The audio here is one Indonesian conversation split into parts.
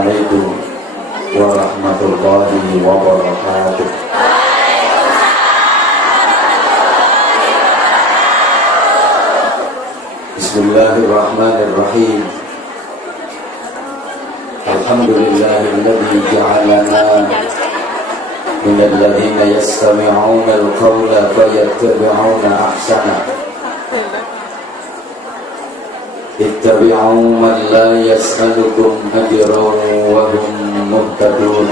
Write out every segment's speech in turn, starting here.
Assalamualaikum warahmatullahi wabarakatuh. Bismillahirrahmanirrahim. Alhamdulillahilladzi ja'alana minal ladzina yastami'una al-qawla fayattabi'una ahsana. Ittabi'u man la yas'alukum ajran wa hum muhtadun.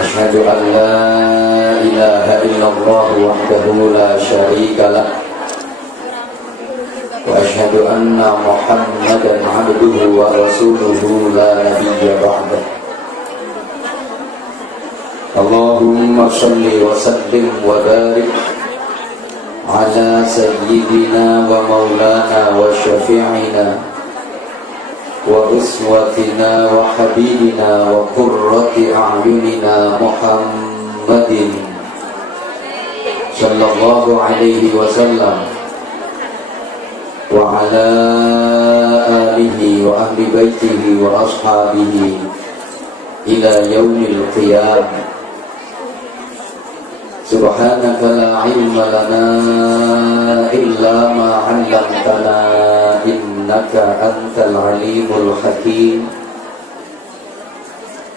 Asyhadu an la ilaha illallah wahdahu la syarika lah wa asyhadu anna Muhammadan 'abduhu wa rasuluhu la nabiyya ba'dah. Allahumma shalli wa sallim wa barik ala sayyidina wa maulana wa syafi'ina wa uswatina wa habibina wa qurrati a'yunina Muhammadin sallallahu alaihi wasallam wa ala alihi wa ahli baitihi wa ashabihi ila yaumil qiyamah. Subhanaka la ilma lana illa ma 'allamtana innaka antal alimul hakim.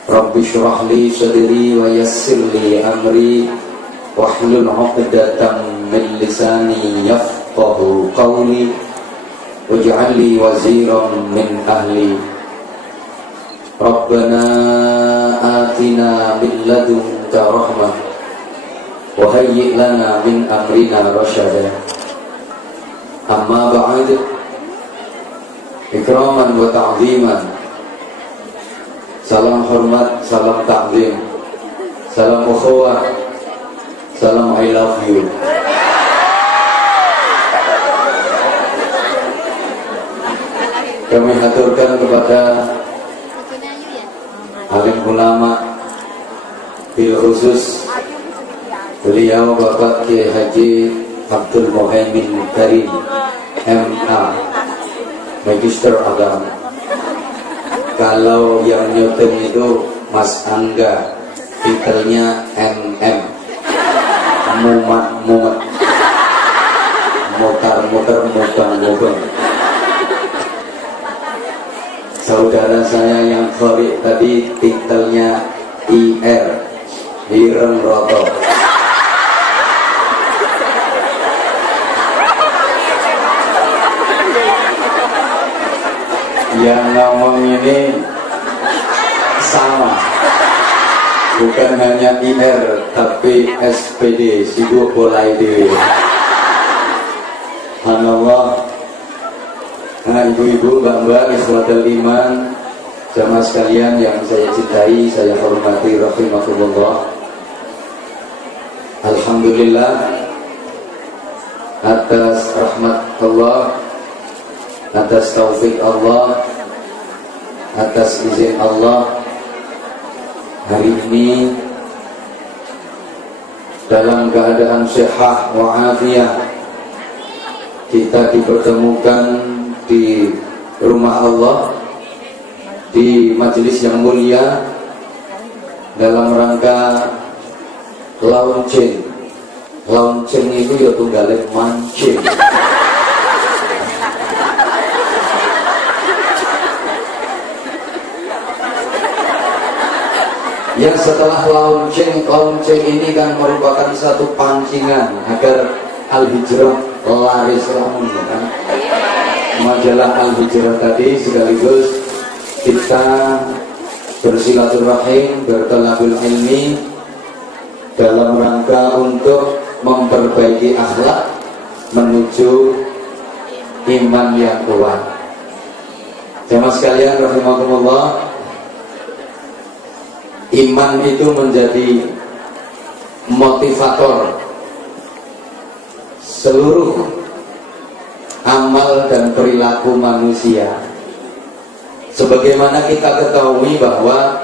Rabbi shrah li sadri wa yassir li amri wahlul 'uqdatam min lisani yafqahu qawli waj'al li waziran min ahli. Rabbana atina min ladunka rahmah wa hayyi' lana min amrina rasyada. Amma ba'd. Ikraman wa ta'ziman. Salam hormat, salam ta'zim, salam ukhuwah, salam I love you. Kami haturkan kepada alim ulama, bil khusus beliau Bapak Kiai Haji Abdul Muhaimin Karim MA, Magister Agama. Kalau yang nyuting itu Mas Angga, titelnya MM, mumat-mumat, mutar-mutar, mubang-mubang. Saudara saya yang Khori tadi titelnya IR, Ireng Roto. Yang ngomong ini sama, bukan hanya IR tapi SPD, sibuk bola ide. Subhanallah. Nah, ibu-ibu, mbak-mbak, ikhwatul iman, jamaah sekalian yang saya cintai, saya hormati, rahimakumullah. Alhamdulillah atas rahmat Allah, atas taufik Allah, atas izin Allah, hari ini dalam keadaan sehat wa'afiyah kita dipertemukan di rumah Allah, di majelis yang mulia, dalam rangka launching. Launching itu ya tunggalin mancing. Yang setelah launching ini kan merupakan satu pancingan agar Al-Hijrah laris lamun, kan? Majalah Al-Hijrah tadi sekaligus kita bersilaturahim, bertalabul ilmi dalam rangka untuk memperbaiki akhlak menuju iman yang kuat. Jamaah sekalian rahimakumullah, iman itu menjadi motivator seluruh amal dan perilaku manusia. Sebagaimana kita ketahui bahwa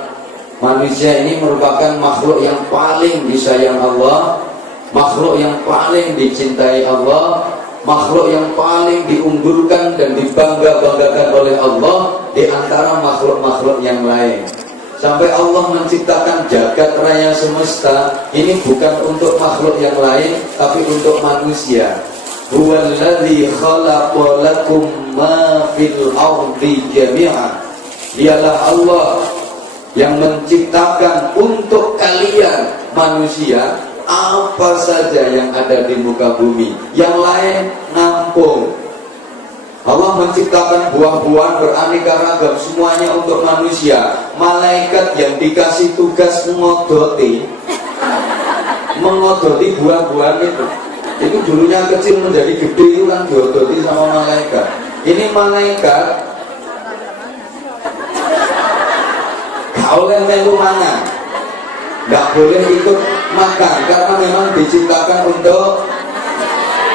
manusia ini merupakan makhluk yang paling disayang Allah, makhluk yang paling dicintai Allah, makhluk yang paling diunggulkan dan dibangga-banggakan oleh Allah di antara makhluk-makhluk yang lain. Sampai Allah menciptakan jagat raya semesta ini bukan untuk makhluk yang lain, tapi untuk manusia. Huwallazi khalaqa lakum ma fil ardi jami'an. Dialah Allah yang menciptakan untuk kalian manusia apa saja yang ada di muka bumi, yang lain nampung. Allah menciptakan buah-buahan beraneka ragam semuanya untuk manusia. Malaikat yang dikasih tugas mengodoti buah-buahan itu dulunya kecil menjadi gede, itu kan diodoti sama malaikat. Ini malaikat gak oleh melu mangan, gak boleh ikut makan karena memang diciptakan untuk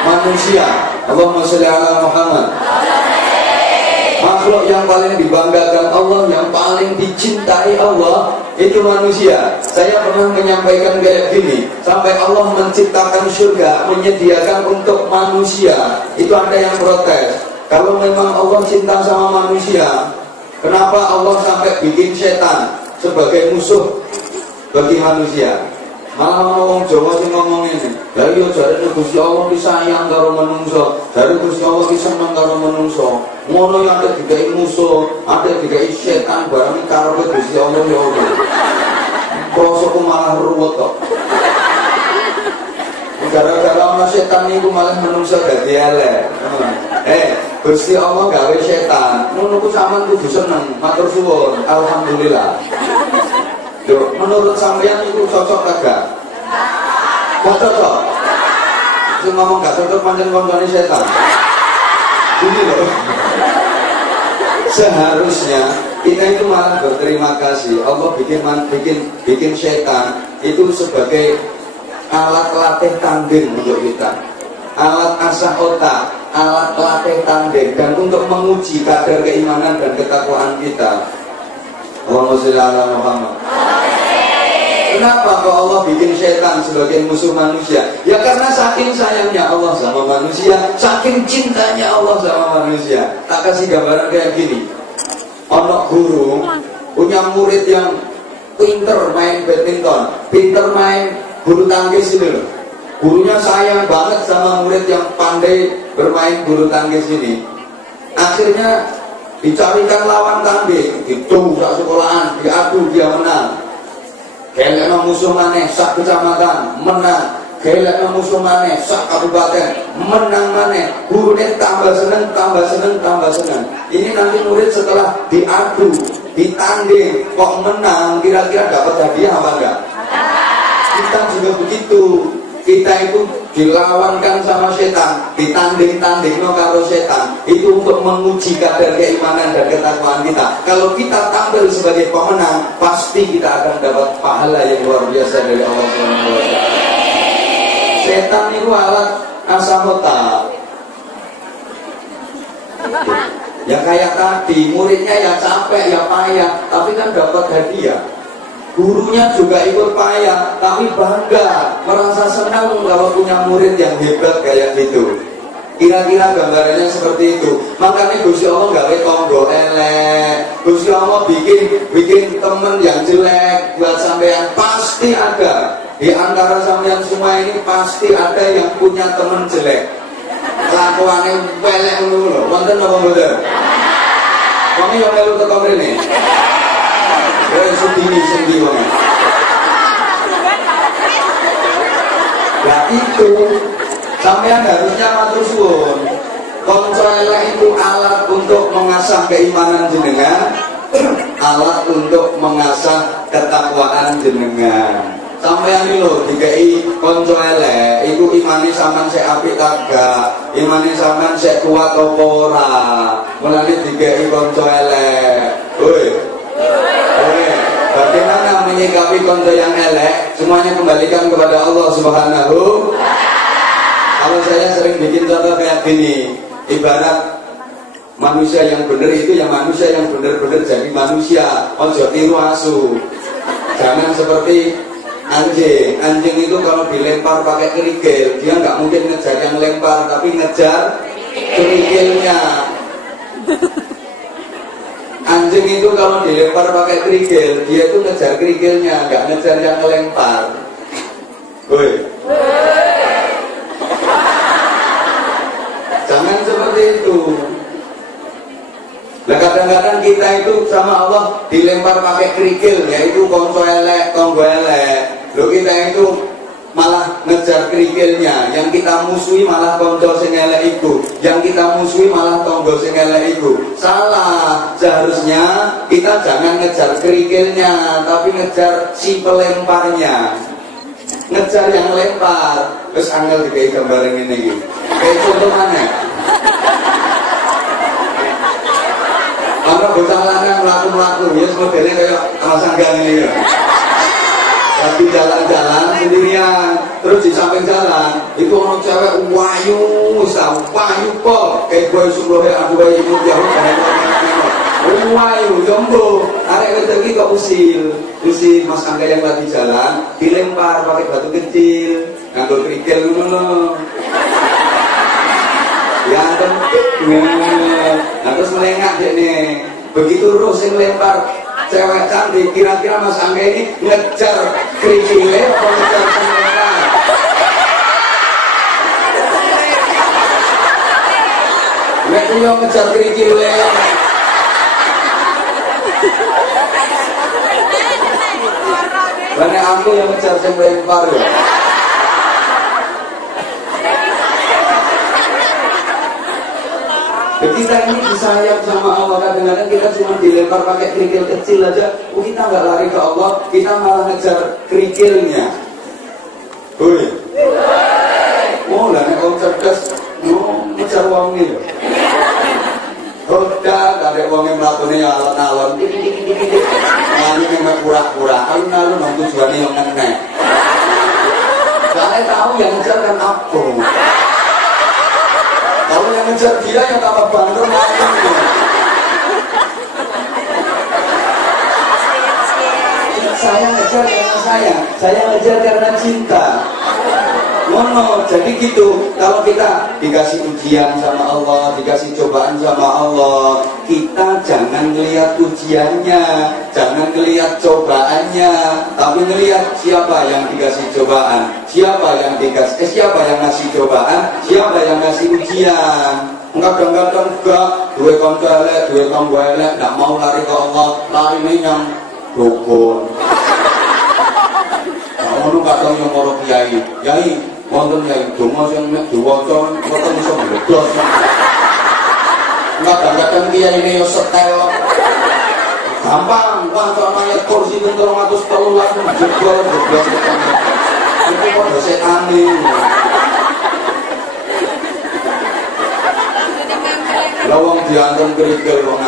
manusia. Allahumma sholli ala Muhammad. Makhluk yang paling dibanggakan Allah, yang paling dicintai Allah itu manusia. Saya pernah menyampaikan kayak gini, sampai Allah menciptakan surga, menyediakan untuk manusia, itu ada yang protes. Kalau memang Allah cinta sama manusia, kenapa Allah sampai bikin setan sebagai musuh bagi manusia? Malah ngomong Jawa sih ngomong ini. Ya iya jare Gusti Allah ki sayang karo menungso, jare Gusti Allah ki seneng karo menungso. Ngono ya ada dikai musuh, ada dikai setan barang karepe Gusti Allah ya Allah. Kok malah ruwet kok. Gara-gara ana setan niku malah menungso dadi elek. Gusti Allah gawe setan, ngono ku sampean kudu seneng, matur suwun, alhamdulillah. Loh, menurut sampean itu cocok kagak? Gak cocok. Saya ngomong gak cocok pancen koncone setan. Ini loh. Seharusnya kita itu malah berterima kasih. Allah bikin setan itu sebagai alat latih tanding untuk kita. Alat asah otak, alat latih tanding, dan untuk menguji kadar keimanan dan ketakwaan kita. Allahumma sholli ala Muhammad. Kenapa kok Allah bikin setan sebagai musuh manusia? Ya karena saking sayangnya Allah sama manusia, saking cintanya Allah sama manusia. Tak kasih gambaran kayak gini. Ono guru punya murid yang pinter main badminton, pinter main bulu tangkis ini loh. Gurunya sayang banget sama murid yang pandai bermain bulu tangkis ini. Akhirnya dicarikan lawan tanding, gitu sak sekolahan, diadu dia menang. Kelekno musuh maneh sak kecamatan menang, kelekno musuh maneh sak kabupaten menang maneh. Gurune tambah seneng. Ini nanti murid setelah diadu, ditanding kok menang, kira-kira dapat hadiah apa enggak? Kita juga begitu. Kita itu dilawankan sama setan, ditanding-tanding karo setan, itu untuk menguji kadar keimanan dan ketakwaan kita. Kalau kita tampil sebagai pemenang, pasti kita akan dapat pahala yang luar biasa dari Allah SWT. Setan itu alat asamota. Ya kayak tadi, muridnya ya capek, ya payah, tapi kan dapat hadiah. Gurunya juga ikut payah, tapi bangga, merasa senang kalau punya murid yang hebat kayak gitu. Kira-kira gambarannya seperti itu. Makanya Gusti Allah gawe tonggo elek, Gusti Allah bikin temen yang jelek buat sampean. Pasti ada di antara sampean semua ini, pasti ada yang punya temen jelek. Kelakuannya pelek ngono. Wonten apa mboten? Kami yang melu teko mrene. Sedih banget. Nah itu sampean harusnya matur suwun. Konco elek itu alat untuk mengasah keimanan jenengan, alat untuk mengasah ketakwaan jenengan. Sampean iki lho dikai konco elek, iku imane sampean sik apik kagak, imane sampean sik kuat apa ora. Mulane dikai konco elek. Bagaimana menyikapi konco yang elek? Semuanya kembalikan kepada Allah Subhanahu. Kalau saya sering bikin contoh kayak gini, ibarat manusia yang benar itu ya manusia yang benar-benar jadi manusia. Ojo tiru asu. Jangan seperti Anjing itu kalau dilempar pakai kerikil, dia nggak mungkin ngejar yang lempar, tapi ngejar kerikilnya. Anjing itu kalau dilempar pakai kerikil, dia itu ngejar kerikilnya, nggak ngejar yang ngelempar. Woi. Jangan seperti itu. Nah kadang-kadang kita itu sama Allah dilempar pakai kerikil, yaitu konco elek, tonggo elek. Loh kita itu malah ngejar kerikilnya, yang kita musuhi malah konco sing elek iku, yang kita musuhi malah tonggo sing elek iku. Salah, seharusnya kita jangan ngejar kerikilnya, tapi ngejar si pelemparnya. Ngejar yang lempar. Terus angel dikai gambar ngene iki. Kayak contoh mana? Karena bocah lanang mlaku-mlaku, ya modelnya kayak Mas Anggang ini ya. Lagi jalan-jalan sendirian, terus di samping jalan itu orang cewek wayu, wayu kok kayak gue sebelumnya aku bayi ibu jauh dari wayu, jombo, arek lagi kok usil Mas Angga yang lagi jalan dilempar pakai batu kecil, nganggo kerikil ngono. Ya nah terus melengak deh nih, begitu terus yang lempar cewek cantik, kira-kira Mas Angga ini ngejar kerikilnya atau ngejar selera? Nek yo ngejar kerikilnya. Karena aku yang ngejar yang lempar ya. Kita ini disayang sama Allah, kadang-kadang kita cuma dilempar pakai kerikil kecil aja, kita nggak lari ke Allah, kita malah ngejar kerikilnya. Woi, oh lah nek wong cerdas, ngejar wong ini. Roda, ada wong yang melakukannya alon-alon, ini memang pura-pura, alun-alun nang tujuannya yang nenek. Saya tahu yang ngejar kan aku. Kalau yang ngejar dia yang tambah banter makin. Saya ngejar karena saya ngejar karena cinta. Mono, jadi gitu. Kalau kita dikasih ujian sama Allah, dikasih cobaan sama Allah, kita jangan ngelihat ujiannya, jangan ngelihat cobaannya, tapi ngelihat siapa yang dikasih cobaan, siapa yang ngasih cobaan, siapa yang ngasih ujian. Kadang-kadang enggak, dua konco elek, dua tonggo elek, enggak mau lari ke Allah, lari menyang dukun. Ngono kadang yang moro kiai, wonten yang donga sing nek diwaca mboten iso mbledhos. Kadang-kadang kiai ini yo setel. Gampang waca ayat kursi ping 313 langsung jebol. Itu kok setan iki. Lawang diantem kerikil wong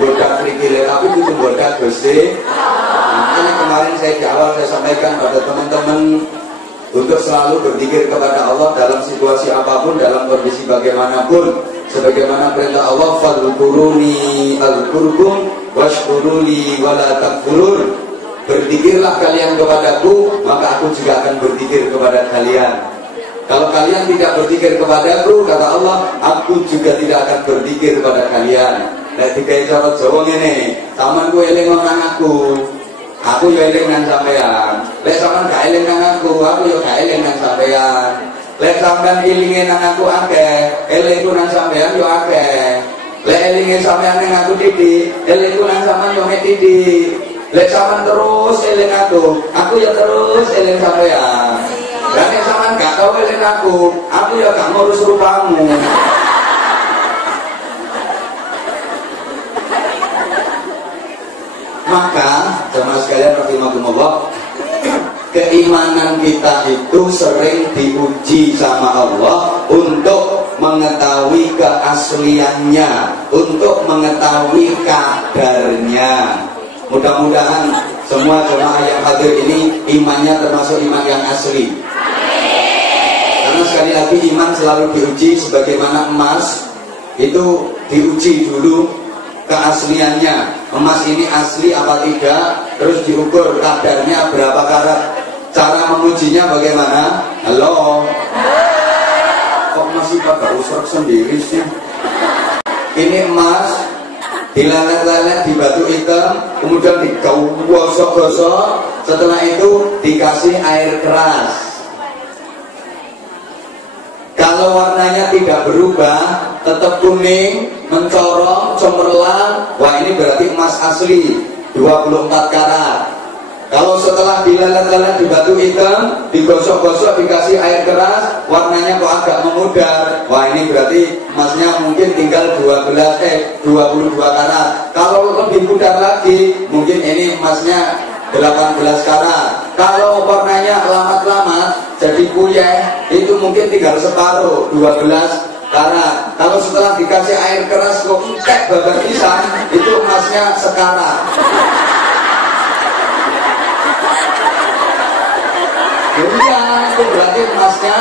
goda kerikil, tapi itu goda Gusti. Makanya kemarin saya di awal saya sampaikan pada teman-teman untuk selalu berzikir kepada Allah dalam situasi apapun, dalam kondisi bagaimanapun, sebagaimana perintah Allah, fadhkuruni azkurkum washkuruli wala takfurun. Berzikirlah kalian kepadaku, maka aku juga akan berzikir kepada kalian. Kalau kalian tidak berzikir kepadaku, kata Allah, aku juga tidak akan berzikir kepada kalian. Nah, dikai cara Jawa ngene, sampean ku eling nang aku ya eling nang sampean. Lek sampean gak eling nang aku ya gak eling nang sampean. Lek sampean elinge nang aku akeh, elingku nang sampean yo akeh. Lek elinge sampean nang aku titik, elingku nang sampean yo titik. Lek sampean terus eling aku ya terus eling sampean. Dan nek sampean gak tau eling aku ya gak ngurus rupamu. Maka jemaah sekalian rahimakumullah, keimanan kita itu sering diuji sama Allah untuk mengetahui keasliannya, untuk mengetahui kadarnya. Mudah-mudahan semua jemaah yang hadir ini imannya termasuk iman yang asli. Karena sekali lagi iman selalu diuji sebagaimana emas itu diuji dulu keasliannya, emas ini asli apa tidak, terus diukur kadarnya berapa karat. Cara mengujinya bagaimana? Halo? Kok masih pada usruk sendiri sih? Ini emas dilelet-lelet di batu hitam, kemudian digosok-gosok, setelah itu dikasih air keras. Kalau warnanya tidak berubah, tetap kuning, mencorong, cemerlang, wah ini berarti emas asli 24 karat. Kalau setelah dilelet-lelet di batu hitam, digosok-gosok, dikasih air keras, warnanya kok agak memudar, wah ini berarti emasnya mungkin tinggal 22 karat. Kalau lebih pudar lagi, mungkin ini emasnya 18 karat. Kalau warnanya lamat-lamat jadi puyeh, itu mungkin tinggal separuh, 12 karat. Kalau setelah dikasih air keras kok cek babat pisang, itu emasnya sekarat. Ya, itu berarti emasnya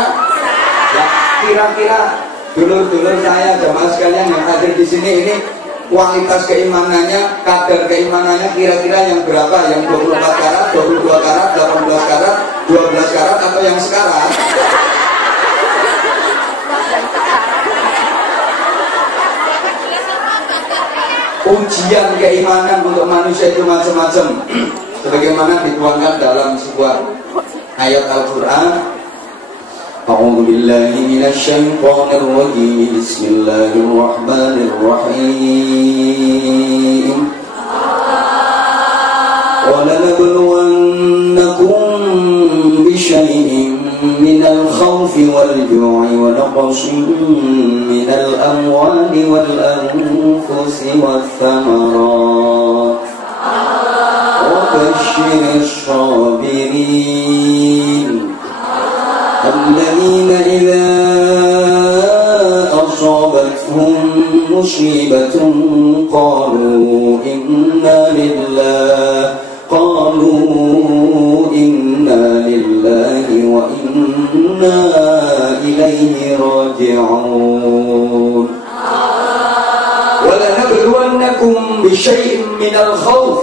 ya, kira-kira dulur-dulur saya jamaah sekalian yang hadir di sini ini kualitas keimanannya, kadar keimanannya kira-kira yang berapa? Yang 24 karat, 22 karat, 18 karat, 12 karat atau yang sekarang? Ujian keimanan untuk manusia itu macam-macam. Sebagaimana dituangkan dalam sebuah ayat Al-Quran. A'udzu billahi minasy syaithanir rajim. Bismillahirrahmanirrahim. Wa lanabluwannakum bisyai'in minal khawfi wal ju'i wa naqsin minal amwali wal anfusi wath thamarat. Wa basyiril sabirin الذين إذا أصابتهم مصيبة قالوا إنا لله وإنا إليه راجعون ولنبلونكم بشيء من الخوف.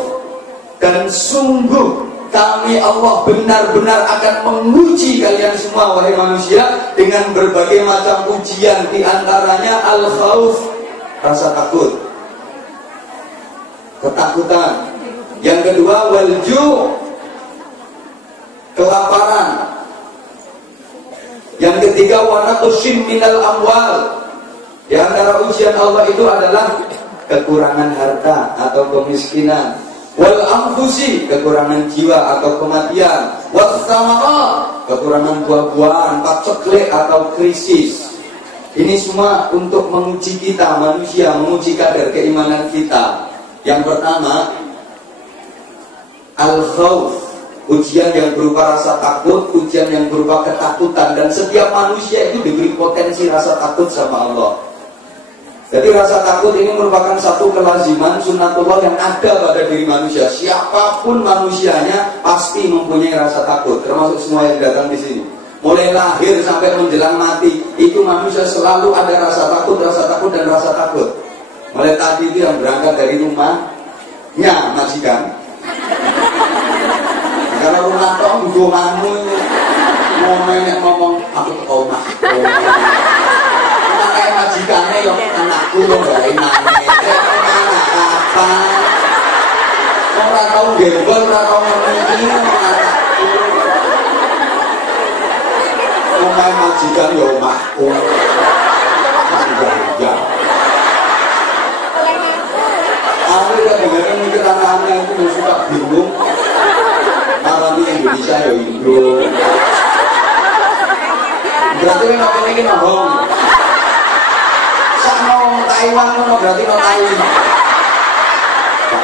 Dan sungguh kami Allah benar-benar akan menguji kalian semua wahai manusia dengan berbagai macam ujian, di antaranya al-khauf, rasa takut, ketakutan. Yang kedua wal-ju', kelaparan. Yang ketiga wa naqsin minal amwal. Di antara ujian Allah itu adalah kekurangan harta atau kemiskinan. Wal anfusi, kekurangan jiwa atau kematian. Wath thamarat, kekurangan buah-buahan, paceklik atau krisis. Ini semua untuk menguji kita manusia, menguji kadar keimanan kita. Yang pertama al-khauf, ujian yang berupa rasa takut, ujian yang berupa ketakutan. Dan setiap manusia itu diberi potensi rasa takut sama Allah. Jadi rasa takut ini merupakan satu kelaziman sunnatullah yang ada pada diri manusia. Siapapun manusianya pasti mempunyai rasa takut, termasuk semua yang datang di sini. Mulai lahir sampai menjelang mati, itu manusia selalu ada rasa takut dan rasa takut. Mulai tadi itu yang berangkat dari rumahnya majikan. Karena rumah toh butuh manu, ngomong aku ke omah. Majikannya yang anakku lo gak imane mana apa orang tau gembel, orang tau ngomongin anakku omah majikan ya omahku enggak aku udah dengerin mikir anak-anak itu yang suka bingung malah di Indonesia ya Indo berarti kan ini ngomong Taiwan itu berarti no Taiwan.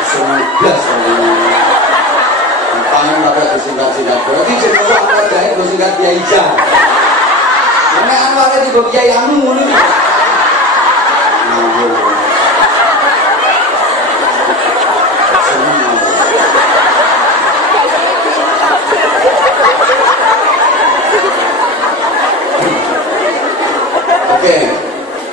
Sudah Tangan pakai disingkat-singkat. Berarti jenis apa jahit disingkat Kiai Jah. Mana anwar itu Kiai Anu ini. Oke,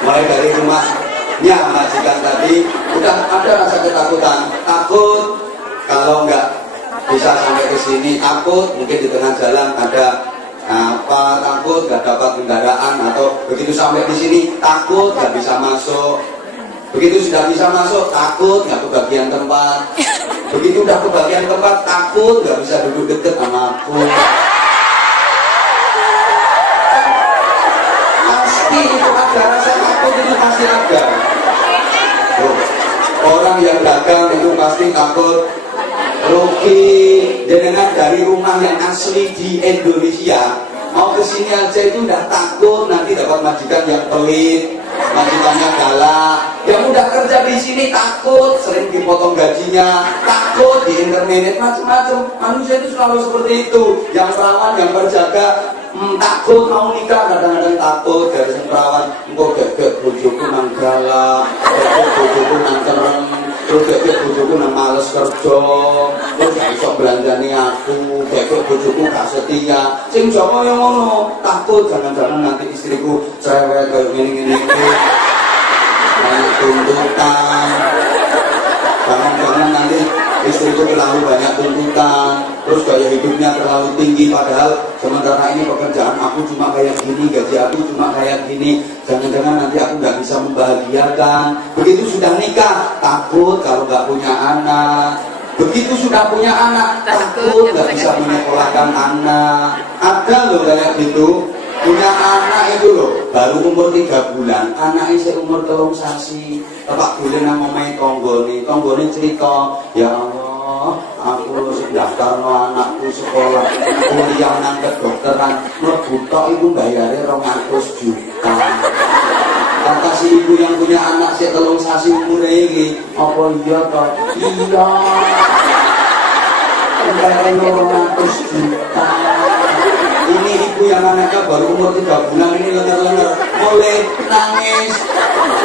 mulai dari rumahnya majikan tadi, Udah ada rasa ketakutan, takut kalau nggak bisa sampai ke sini, takut mungkin di tengah jalan ada apa, takut nggak dapat kendaraan, atau begitu sampai di sini takut nggak bisa masuk, begitu sudah bisa masuk takut nggak kebagian tempat, begitu udah kebagian tempat takut nggak bisa duduk deket sama aku. Pasti itu ada rasa takut, itu pasti ada. Orang yang dagang itu pasti takut rugi. Dengan dari rumah yang asli di Indonesia mau ke sini aja itu udah takut nanti dapat majikan yang pelit, majikannya galak. Yang udah kerja di sini takut sering dipotong gajinya, takut di internet, macam-macam. Manusia itu selalu seperti itu. Yang perawan, yang berjaga, takut mau nikah, kadang-kadang takut dari perawan, engkau gak bojoku nang galak, gak bojoku nang kereng, terus gak bojoku nang males kerja, terus gak iso belanjani aku, gak bojoku gak setia. Sing Jawa yang ngono, takut jangan-jangan nanti istriku cerewet kayak gini-gini, banyak tuntutan, jangan-jangan nanti istriku terlalu banyak tuntutan, terus gaya hidupnya terlalu tinggi, padahal sementara ini pekerjaan aku cuma kayak gini, gaji aku cuma kayak gini, jangan-jangan nanti aku nggak bisa membahagiakan. Begitu sudah nikah, takut kalau nggak punya anak. Begitu sudah punya anak, takut nggak bisa menyekolahkan anak. Ada loh kayak gitu, punya anak itu loh, baru umur 3 bulan, anaknya saya umur 3 sasi. Bapak boleh nang omahe tanggane cerita, ya Allah, aku daftar no anakku sekolah, kuliah nang kedokteran, mlebu tok iku bayare 200 juta. Kata si ibu yang punya anak sik 3 sasi umure iki, apa iya toh? Iya. Bayare 200 juta. Ini ibu yang anaknya baru umur 3 bulan ini lenger-lenger, mulai nangis,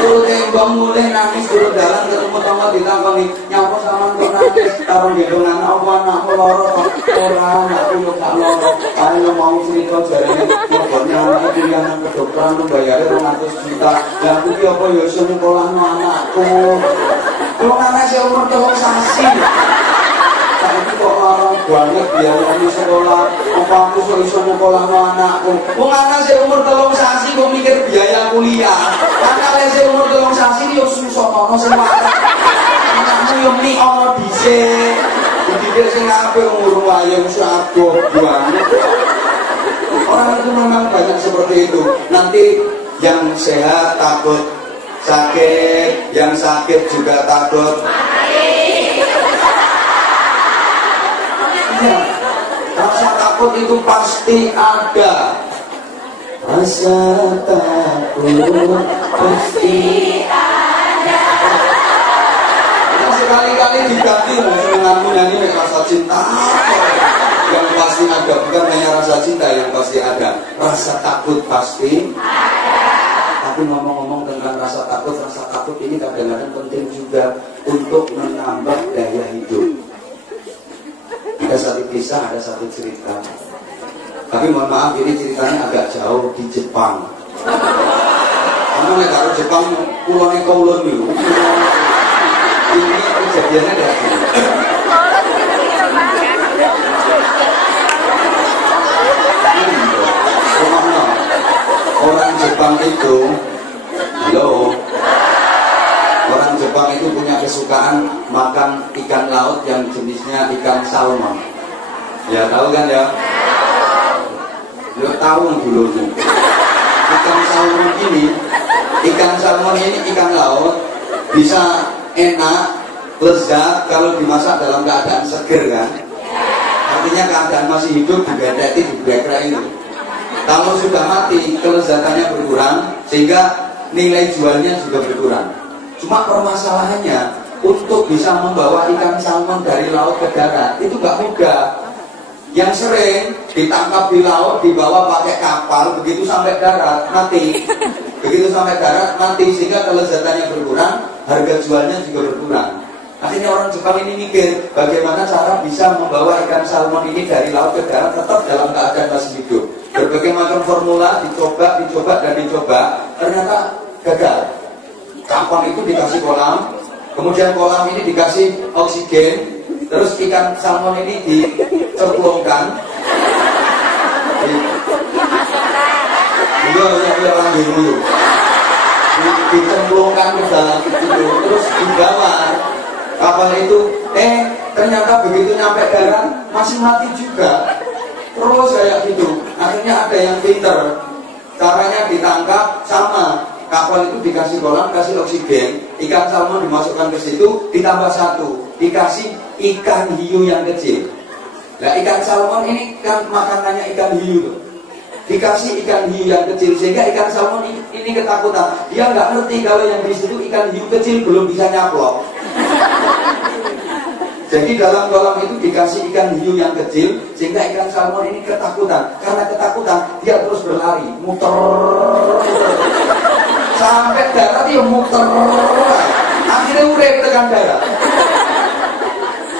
turun tembong, mulai nangis, turun jalan ketemu tangga ditakoni, nyapa sama tuh nangis, taruh gendong anak, apa anakmu loro, orang anakku yo gak loro, ayo mau cerita jarene, ngobrolnya anak ibu yang nang kedokteran tuh bayarnya 200 juta, dan aku ki apa yo iso nyekolahno anakku, kalau anak saya umur 3 sasi. Tapi kok larang banget biaya di sekolah, apa aku iso nyekolahno anakku. Wong anak sing umur 3 sasi kok mikir biaya kuliah. Anak sing umur 3 sasi yo susah ono sing waras. Anakmu yo mik ono dhisik. Dididik sing apik umur wae wis adoh banget. Orang itu memang banyak seperti itu. Nanti yang sehat takut sakit, yang sakit juga takut ya. Rasa takut itu pasti ada. Rasa takut pasti ada. Nah, sekali-kali diganti dengan nyanyi rasa cinta. Yang pasti ada, bukan hanya rasa cinta yang pasti ada. Rasa takut pasti ada. Tapi ngomong-ngomong tentang rasa takut ini kadang-kadang penting juga untuk menambah daya hidup. Ada satu kisah, ada satu cerita. Tapi mohon maaf, ini ceritanya agak jauh di Jepang. Karena kalau Jepang pulaunya Kowloon dulu. Ini kejadiannya kayak gini. Orang Jepang itu, orang Jepang itu punya kesukaan makan ikan laut yang jenisnya ikan salmon. Ya tahu kan ya? Lo tahu dulu nih. Ikan salmon ini ikan laut bisa enak, lezat kalau dimasak dalam keadaan seger kan? Artinya keadaan masih hidup dibedeti, dibekrek itu. Kalau sudah mati, kelezatannya berkurang sehingga nilai jualnya juga berkurang. Cuma permasalahannya untuk bisa membawa ikan salmon dari laut ke darat itu nggak mudah. Yang sering ditangkap di laut, dibawa pakai kapal, begitu sampai darat mati. Begitu sampai darat mati sehingga kelezatannya berkurang, harga jualnya juga berkurang. Akhirnya orang Jepang ini mikir bagaimana cara bisa membawa ikan salmon ini dari laut ke darat tetap dalam keadaan masih hidup. Berbagai macam formula dicoba dan dicoba, ternyata gagal. Kapal itu dikasih kolam, Kemudian kolam ini dikasih oksigen, terus ikan salmon ini dicemplungkan. Iya langgirmu yuk. Dicemplungkan ke dalam itu, terus dibawa kapal itu. Ternyata begitu nyampe darat masih mati juga. Terus kayak gitu. Akhirnya ada yang pinter, caranya ditangkap sama kapal itu dikasih kolam, kasih oksigen, ikan salmon dimasukkan ke situ, ditambah satu, dikasih ikan hiu yang kecil. Nah ikan salmon ini kan makanannya ikan hiu tuh. Dikasih ikan hiu yang kecil sehingga ikan salmon ini ketakutan. Dia nggak ngerti kalau yang di situ ikan hiu kecil belum bisa nyaplok. Jadi dalam kolam itu dikasih ikan hiu yang kecil sehingga ikan salmon ini ketakutan. Karena ketakutan dia terus berlari, muter sampai darat dia muter. Akhirnya udah tekan darat.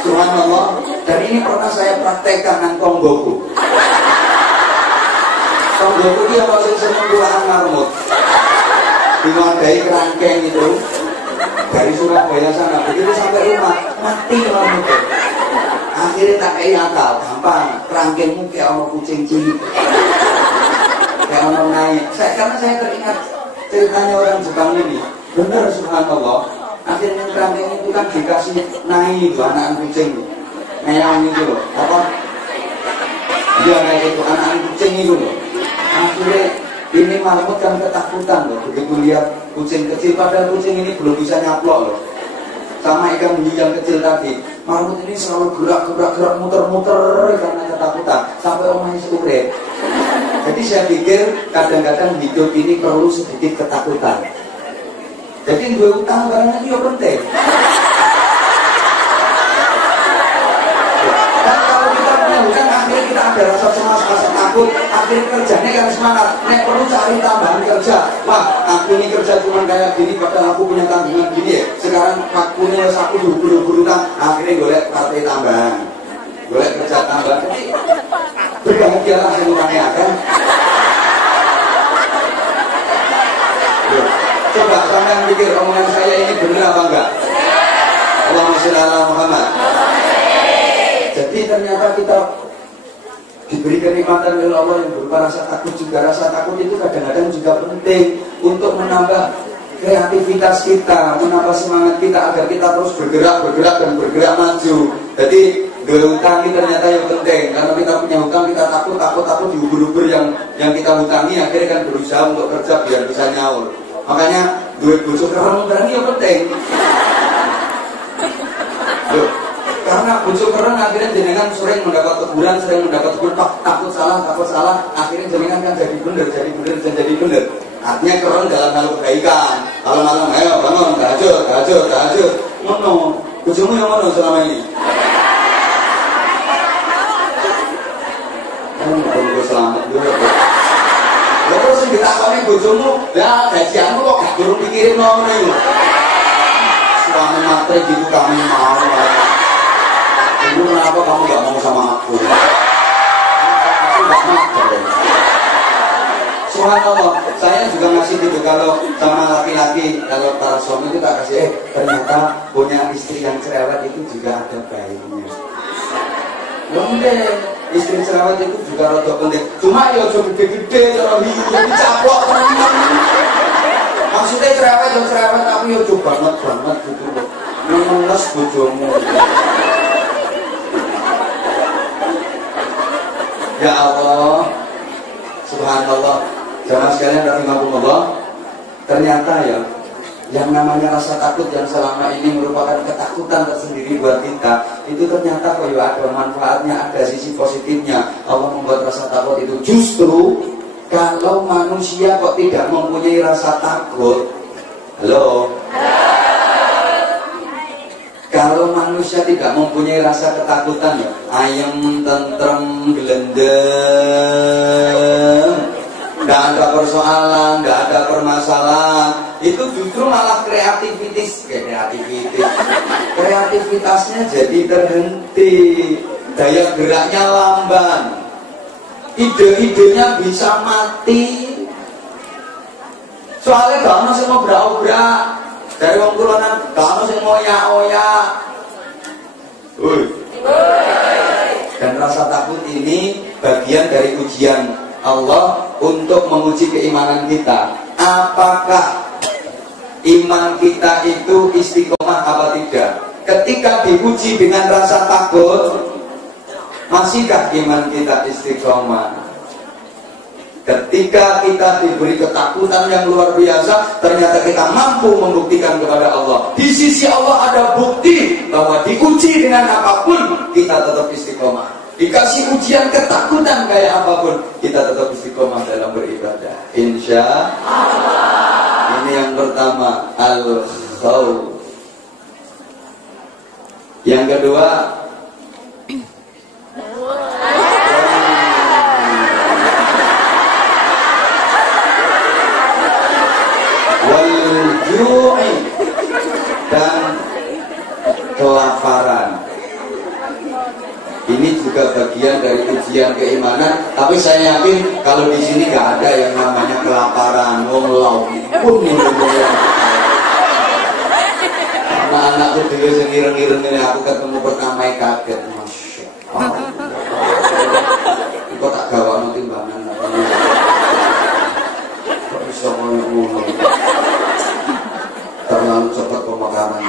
Subhanallah. Dan ini pernah saya praktekkan dengan tonggoku. Tonggoku dia masih seneng buahan marmut. Diwadai kerangkeng itu dari Surabaya sana, begitu sampai rumah mati marmut. Akhirnya tak kayak akal, gampang. Kerangkengmu kayak sama kucing cilik, kayak orang naik. Karena saya teringat ceritanya orang Jepang ini, benar subhanallah. Akhirnya kerangkeng itu kan dikasih naik anak kucing, ngeyang itu loh, apa? Dia naik itu anak kucing itu loh. Akhirnya ini marmut kan ketakutan loh, begitu lihat kucing kecil, padahal kucing ini belum bisa nyaplok loh. Sama ikan hiu yang kecil tadi, marmut ini selalu gerak muter-muter karena ketakutan sampai omahnya sekurek. Jadi saya pikir kadang-kadang hidup ini perlu sedikit ketakutan. Jadi dua utang karena itu penting. Dan kalau kita punya hutang, akhirnya kita ada rasa cemas, rasa takut. Akhirnya kerjanya kan semangat. Nek perlu cari tambahan kerja. Wah, aku ini kerja cuma kayak gini, padahal aku punya tanggungan gini ya. Sekarang aku ini aku buru-buru kan. Akhirnya golek partai tambahan, golek kerja tambahan. Jadi berbahagialah semuanya kan. Coba sampean pikir omongan saya ini benar apa enggak? Allahumma sholli ala Muhammad. Jadi ternyata kita diberi kenikmatan oleh Allah yang berupa rasa takut juga. Rasa takut itu kadang-kadang juga penting untuk menambah kreativitas kita, menambah semangat kita agar kita terus bergerak maju. Jadi dua hutang ini ternyata yang penting. Karena kita punya hutang, kita takut diubur-ubur yang kita hutangi, akhirnya kan berusaha untuk kerja biar bisa nyaur. Makanya duit bojo kereng ini yang penting. Loh, karena bojo kereng akhirnya jenengan sering mendapat teguran, takut salah, akhirnya jenengan kan jadi bener. Artinya kereng dalam hal kebaikan. Malam-malam, ayo bangun, tahajud. Ngono, bojomu yang ngono selama ini. Kan selamat dulu. Terus sing ditakoni bojomu, "Lah, gajianmu kok gak durung pikirin ngono iki?" Suami matre gitu kami mau. Ibu kenapa kamu gak mau sama aku? Aku gak mater. Subhanallah, saya juga masih gitu kalau sama laki-laki, kalau para suami itu tak kasih, ternyata punya istri yang cerewet itu juga ada baiknya. Udah, istri cerewet itu juga rada penting. Cuma ya aja gede-gede kalau hiu dicaplok teman. Maksudnya cerewet tapi ya aja banget gitu loh. Menes bojomu. Ya Allah, subhanallah. Jamaah sekalian rahimakumullah. Ternyata ya, yang namanya rasa takut yang selama ini merupakan ketakutan tersendiri buat kita, itu ternyata kok ya ada manfaatnya, ada sisi positifnya. Allah membuat rasa takut itu justru kalau manusia kok tidak mempunyai rasa takut. Halo? Kalau manusia tidak mempunyai rasa ketakutan ya, ayam, tentrem, gelendeng, nggak ada persoalan, nggak ada permasalahan, itu justru malah kreativitasnya jadi terhenti, daya geraknya lamban, ide-idenya bisa mati. Soalnya gak ono sing ngobrak-obrak. Dari wong turunan, kamu sing oyak-oyak. Dan rasa takut ini bagian dari ujian Allah untuk menguji keimanan kita. Apakah iman kita itu istiqomah apa tidak? Ketika diuji dengan rasa takut, masihkah iman kita istiqomah? Ketika kita diberi ketakutan yang luar biasa, ternyata kita mampu membuktikan kepada Allah. Di sisi Allah ada bukti bahwa diuji dengan apapun kita tetap istiqomah. Dikasih ujian ketakutan kayak apapun kita tetap istiqomah dalam beribadah. Insya Allah. Ini yang pertama, al-khawf. Yang kedua, wal-ju'i, dan kelaparan. Ini juga bagian dari ujian keimanan. Tapi saya yakin kalau di sini nggak ada yang namanya kelaparan. Wong lauk pun minum. Karena anakku dulu sengireng-ireng ini, aku ketemu pertama kaget. Masya Allah. Kok tak gawang timbangan? Kok bisa ngomong? Terlalu cepat pemakaman.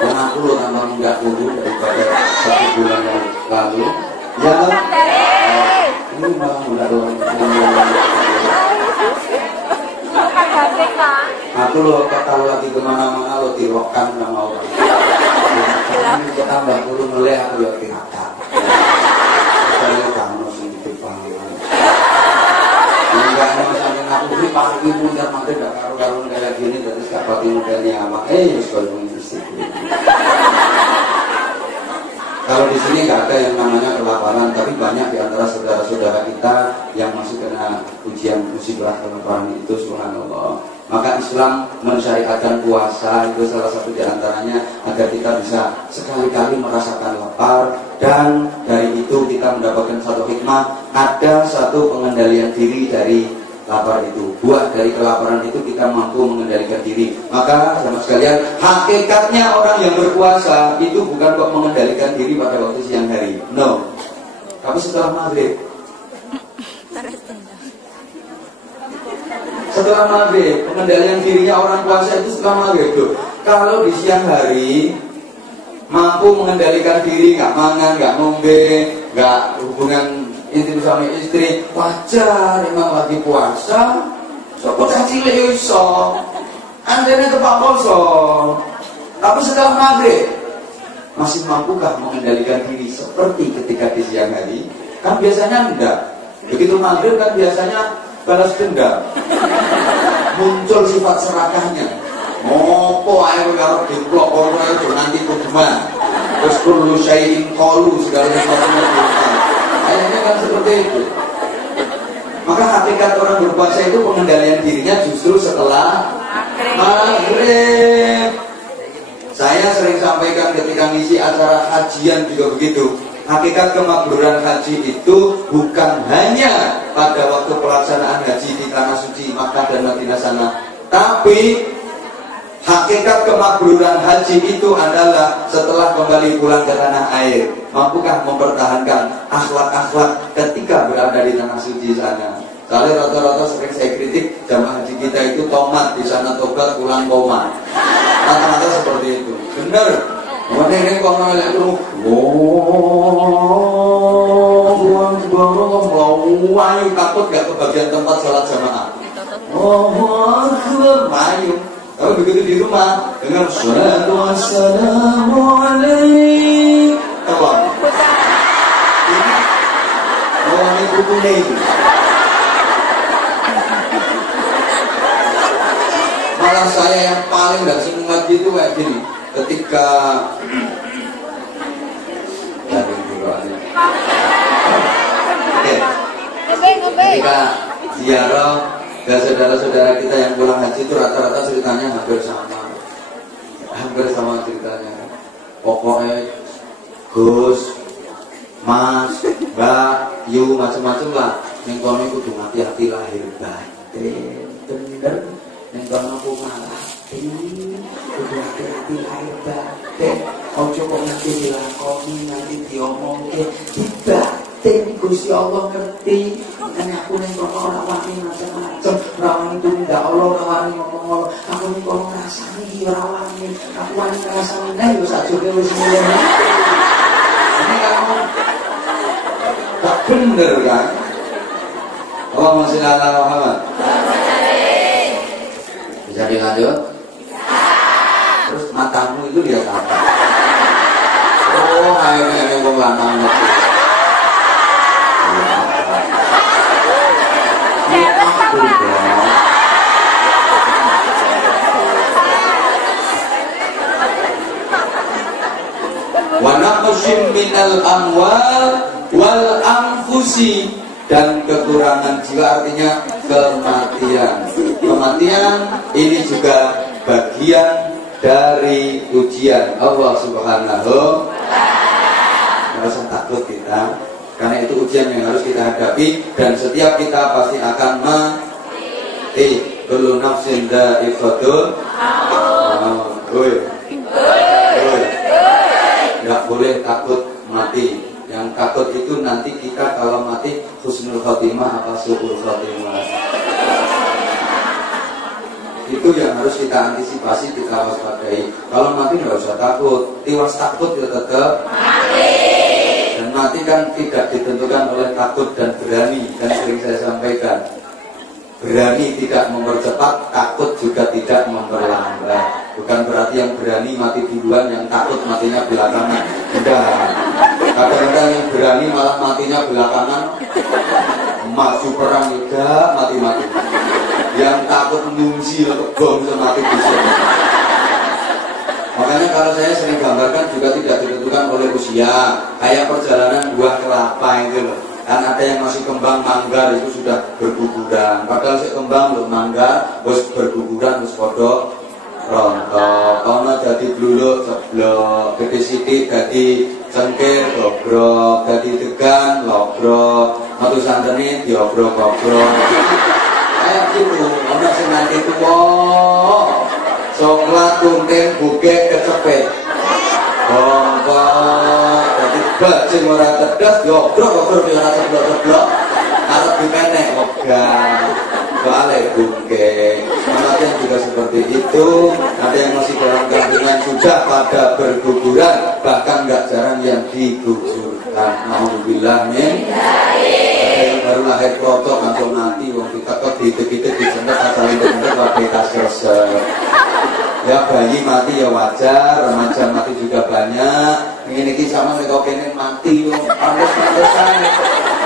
Aku lo tambah nggak dulu daripada 1 bulan yang lalu. Ya, ini malah nggak doang. Aku lo kalau lagi kemana-mana lo dirokkan sama orang. Ini tambah dulu meleh aku ya kirakan. Saya kamu sedikit banget. Enggak mau sampai aku beli pagi muda makin gak karu-karuan kayak gini terus gak pati mudanya apa? Sekolah istri. Kalau di sini nggak ada yang namanya kelaparan, tapi banyak di antara saudara-saudara kita yang masih kena ujian musibah kelaparan itu, subhanallah. Maka Islam mensyariatkan puasa itu salah satu di antaranya agar kita bisa sekali-kali merasakan lapar, dan dari itu kita mendapatkan satu hikmah, ada satu pengendalian diri dari lapar itu. Buat dari kelaparan itu kita mampu mengendalikan diri. Maka sama sekalian, hakikatnya orang yang berpuasa itu bukan kok mengendalikan diri pada waktu siang hari, no, tapi setelah maghrib. Setelah maghrib, pengendalian dirinya orang puasa itu setelah maghrib tuh. Kalau di siang hari mampu mengendalikan diri, nggak mangan, nggak ngombe, nggak hubungan intim suami istri, wajar. Memang lagi puasa, sopot cilik iso, andene tepak poso. Tapi setelah maghrib masih mampukah mengendalikan diri seperti ketika di siang hari? Kan biasanya enggak. Begitu maghrib kan biasanya balas dendam, muncul sifat serakahnya. Ngopo ae karo diplok kono ae nanti kudeman. Terus perlu syai'in qalu segala sesuatunya. Akhirnya kan seperti itu. Maka hakikat orang berpuasa itu pengendalian dirinya justru setelah maghrib. Saya sering sampaikan ketika ngisi acara hajian juga begitu. Hakikat kemakburan haji itu bukan hanya pada waktu pelaksanaan haji di tanah suci Makkah dan Madinah sana, tapi hakikat kemakburan haji itu adalah setelah kembali pulang ke tanah air. Mampukah mempertahankan akhlak-akhlak ketika berada di tanah suci sana? Soalnya rata-rata sering saya kritik jamaah haji kita itu tomat, di sana tobat, pulang koma. Rata-rata seperti itu. Benar. Mana ini kok malah itu? Wayu takut gak kebagian tempat sholat jamaah. Wayu. Tapi begitu di rumah dengan salatu wassalamu alaihi. Apa? Ini rukunnya itu. Malah saya yang paling gak seneng ngaji itu kayak gini. Ketika ketika ziarah dan saudara-saudara kita yang pulang haji itu rata-rata ceritanya hampir sama ceritanya. Pokoknya Gus, Mas, Mbak, Yu, macam-macam lah. ning kono kudu hati-hati lahir batin. Bener ning kono ku malah kudu hati-hati lahir batin. Ojo kok ngerti dilakoni nanti diomongke dibatin Gusti Allah ngerti. Kan aku ning kono ora wani macam-macam, ora wani tundak Allah, ora wani ngomong Allah. Aku ning kono ngrasani iki ora wani. Aku wani ngrasani nek yo sakjane wis mulai. Ini kamu tak bener kan? Allahumma sholli ala Muhammad. Bisa dilanjut? Terus matamu itu lihat apa? Oh, akhirnya yang ngomong lanang itu. Wa naqsim minal amwal wal anfusi, dan kekurangan jiwa artinya kematian. Kematian ini juga bagian dari ujian Allah Subhanahu. Nggak usah takut kita, karena itu ujian yang harus kita hadapi, dan setiap kita pasti akan mati. Kullu nafsin dha'iqatul maut. Nggak boleh takut mati. Yang takut itu nanti kita kalau mati husnul khotimah apa su'ul khotimah. Itu yang harus kita antisipasi, kita waspadai. Kalau mati nggak usah takut, tiwas takut ya tetap mati. Dan mati kan tidak ditentukan oleh takut dan berani. Dan sering saya sampaikan, berani tidak mempercepat, takut juga tidak memperlambat. Bukan berarti yang berani mati duluan, yang takut matinya belakangan. Tidak. Kadang-kadang yang berani malah matinya belakangan. Maju perang juga mati-mati. Yang takut mengungsi bom mati bisa. Makanya kalau saya sering gambarkan juga tidak ditentukan oleh usia. Kayak perjalanan buah kelapa itu loh. Kan ada yang masih kembang manggar itu sudah berguguran. Padahal si kembang belum manggar, terus berguguran terus kodok rontok. Ono jadi bluluk ceblok, gede sithik jadi cengkir dobrok, jadi degan lobrok, metu santene diobrok-obrok. Kayak gitu, ono sing nanti tuwa coklat kunting bukek kecepet. Bongkok jadi bajing ora tedas diobrok-obrok ora ceblok-ceblok. Arep dipenek ogah. Soalnya bungkek. Kematian juga seperti itu. Ada yang masih dalam kandungan sudah pada berguguran, bahkan nggak jarang yang digugurkan. Alhamdulillah nih. Ada yang baru lahir protok langsung mati. Wong kita kok diitik-itik disentet asal itu pakai tas resep. Ya bayi mati ya wajar, remaja mati juga banyak. Ini sama mereka kene mati yo. Pantes-pantesan.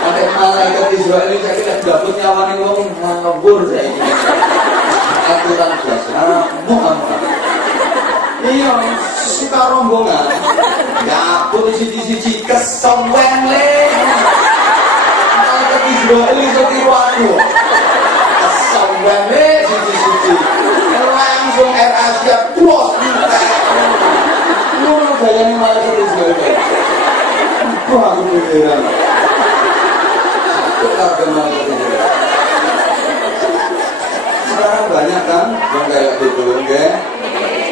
Ada malaikat Israel ini saya kira dapet nyawani wong ngabur saya ini. Aturan biasa, Muhammad. Iya, suka rombongan. Ya aku siji-siji kesemwen le. Malaikat Israel ini setiru aku. Kesemwen le siji-siji. Langsung Air Asia plus. Lu bayangin malaikat Israel. Wah, aku beneran. Sekarang banyak kan yang kayak gitu kan,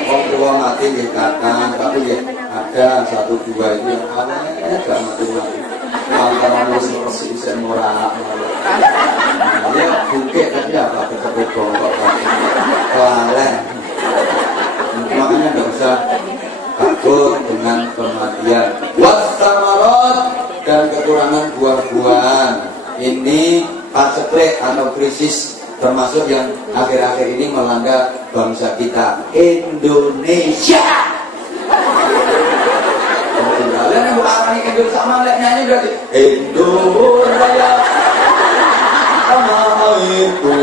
orang tua mati dikatakan, tapi ya ada satu dua itu yang awalnya gak mati-mati. Kalau bersih bisa morak, ya bungkek tapi apa kecepet bongkok kelalen. Makanya gak usah takut dengan kematian. Wassamarat, dan kekurangan buah-buahan. Ini paceklik atau krisis termasuk yang akhir-akhir ini melanda bangsa kita, Indonesia. Kalian yang bukan Indonesia sama nyanyi berarti Indonesia sama itu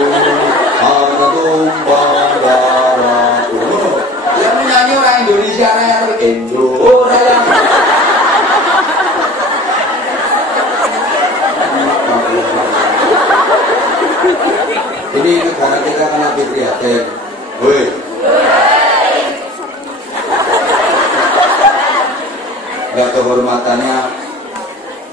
ada tumpah darahku. Yang menyanyi orang Indonesia nanya Indonesia. Ini negara kita kan lebih prihatin. Woi. Ya kehormatannya,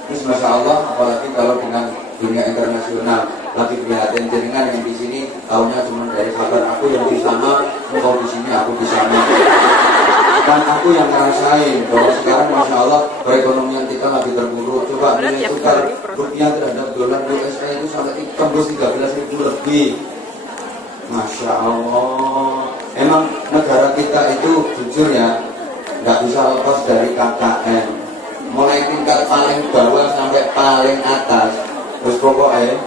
ini masya Allah, apalagi kalau dengan dunia internasional. Lagi prihatin jenengan yang di sini tahunya cuma dari kabar, aku yang di sana, engkau di sini, aku di sana. Dan aku yang ngerasain bahwa sekarang Masya Allah perekonomian kita lagi terburuk. Coba nilai tukar rupiah terhadap dolar USA itu sampai tembus 13.000 lebih. Masya Allah. Emang negara kita itu jujur ya nggak bisa lepas dari KKN. Mulai tingkat paling bawah sampai paling atas. Terus pokoknya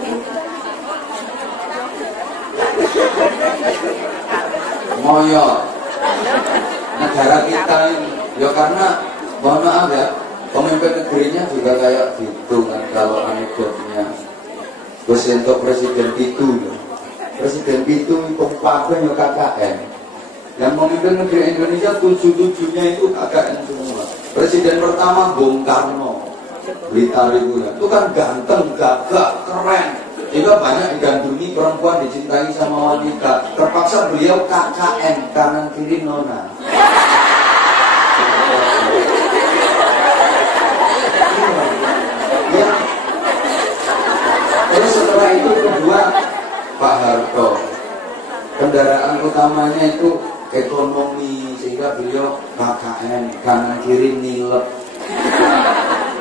moyot negara kita ini. Ya karena mohon maaf ya, pemimpin negerinya juga kayak gitu kan kalau anekdotnya. Terus untuk presiden itu, presiden itu kabeh ya KKN. Yang memimpin negeri Indonesia 7-7-nya itu KKN semua. Presiden pertama Bung Karno, Blitar itu kan ganteng, gagah, keren. Sehingga banyak digandrungi perempuan, dicintai sama wanita. Terpaksa beliau KKN, kanan kiri nona. Ya. Terus setelah itu kedua Pak Harto, kendaraan utamanya itu ekonomi, sehingga beliau KKN, kanan kiri nilep.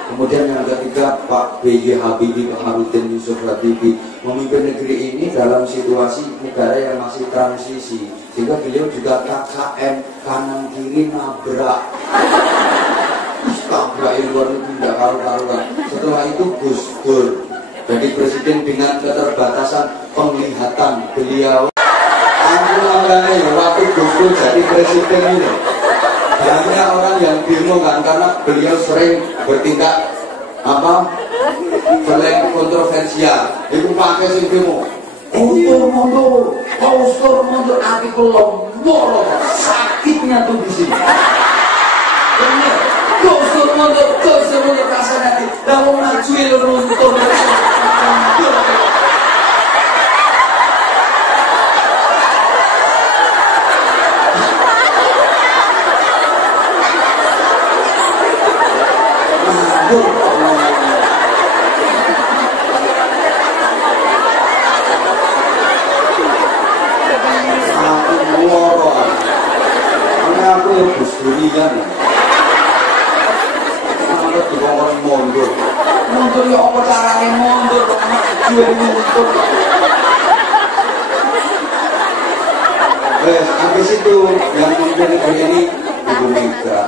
Kemudian yang ketiga Pak B.J. Habibie, Pak Harudin Yusuf Habibie, memimpin negeri ini dalam situasi negara yang masih transisi, sehingga beliau juga KKN, kanan kiri nabrak. Tabrak luar negeri tidak karu-karuan. Setelah itu Gus Dur jadi presiden dengan keterbatasan penglihatan beliau. Aku makanya waktu Gus Dur jadi presiden ini banyak orang yang bingung kan, karena beliau sering bertindak selain kontroversial. Itu pakai sing bingung. Mundur, aku kelompok sakitnya tuh di sini. Gosur mundur rasanya. Dah mau ngajuin runtuh. Aku yang Gusdurian ada di bawah mundur ya apa caranya mundur anak kecil mundur. Habis itu yang memimpin negeri ini Ibu Mega.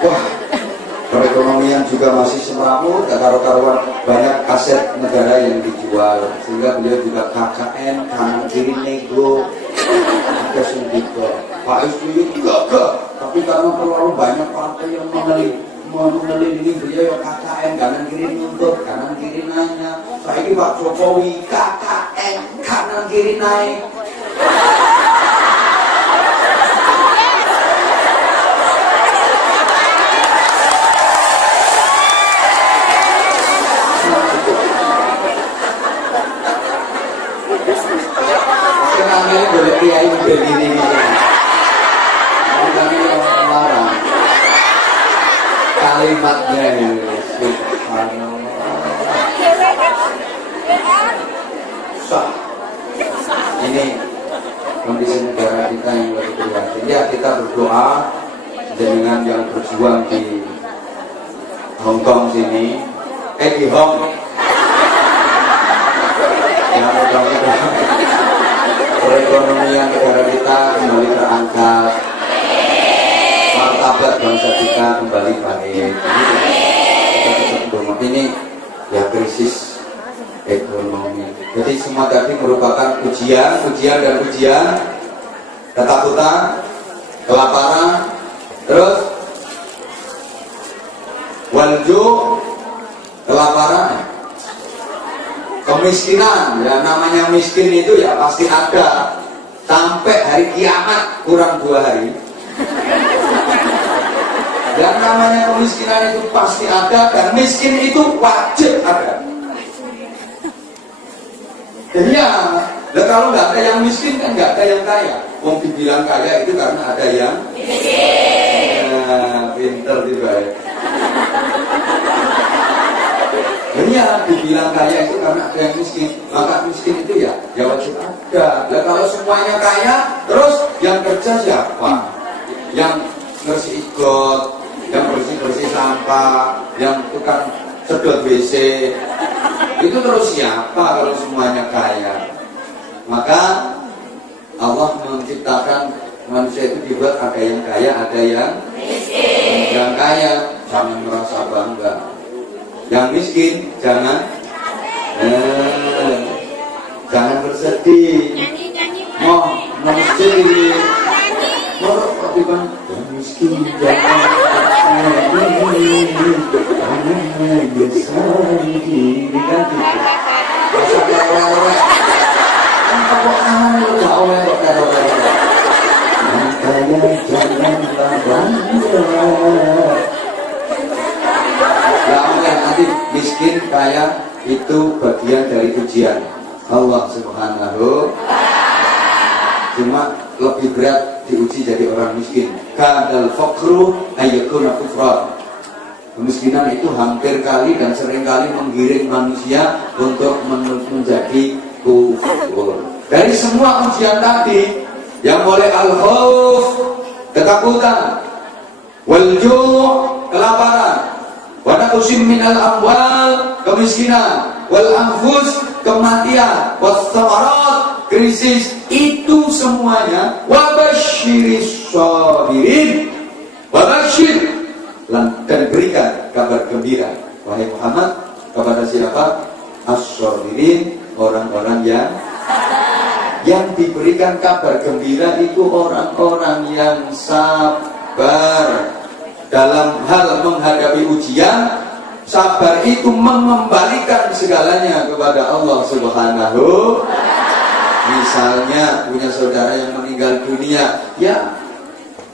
Wah, perekonomian juga masih semrawut, gak karu-karuan, banyak aset negara yang dijual, sehingga beliau juga KKN, kanan kiri nego. Ada sendiri Pak SBY gagah, tapi karena terlalu banyak partai yang mengelilingi beliau ya KKN, kanan kiri nuntut, kanan kiri nanya. Saya ini Pak Jokowi KKN, kanan kiri naik. Sekarang ini boleh kiai begini. Kalimatnya ini ini kondisi negara kita yang lebih prihatin. Ya, kita berdoa dengan yang berjuang di Hong Kong sini, di Hong yang mudah-mudahan perekonomian negara kita kembali terangkat, martabat bangsa kita kembali baik. Ini ya krisis ekonomi. Jadi semua tadi merupakan ujian, ketakutan, kelaparan, terus walju, kelaparan, kemiskinan. Ya namanya miskin itu ya pasti ada sampai hari kiamat kurang 2 hari. Dan namanya kemiskinan itu pasti ada, dan miskin itu wajib ada. Ya, kalau nggak ada yang miskin kan nggak ada yang kaya. Wong dibilang kaya itu karena ada yang miskin. Pinter juga ya. Ya, dibilang kaya itu karena ada yang miskin, maka miskin itu ya wajib ada. Nah, kalau semuanya kaya, terus yang kerja siapa? Yang bersih got, yang bersih sampah, yang tukang sedot WC, itu terus siapa kalau semuanya kaya? Maka Allah menciptakan manusia itu dibuat ada yang kaya, ada yang miskin. Yang kaya jangan merasa bangga, yang miskin jangan bersedih. Mau sedih, mau yang miskin jangan biasa ini kan nanti miskin kaya itu bagian dari ujian Allah Subhanahu. Cuma lebih berat diuji jadi orang miskin. Kadal faqru ayyakuna kufran. Kemiskinan itu hampir kali dan sering kali menggiring manusia untuk menjadi kufur. Dari semua ujian tadi, yang boleh al-khauf, ketakutan, wal-ju', kelaparan, wa naqsim minal amwal, kemiskinan, wal anfus, kematian, was samarat, krisis, itu semuanya wabasyiris sabirin, wabashir, dan berikan kabar gembira wahai Muhammad kepada siapa? As-sabirin, orang-orang yang diberikan kabar gembira itu orang-orang yang sabar dalam hal menghadapi ujian. Sabar itu mengembalikan segalanya kepada Allah Subhanahu. Misalnya punya saudara yang meninggal dunia, ya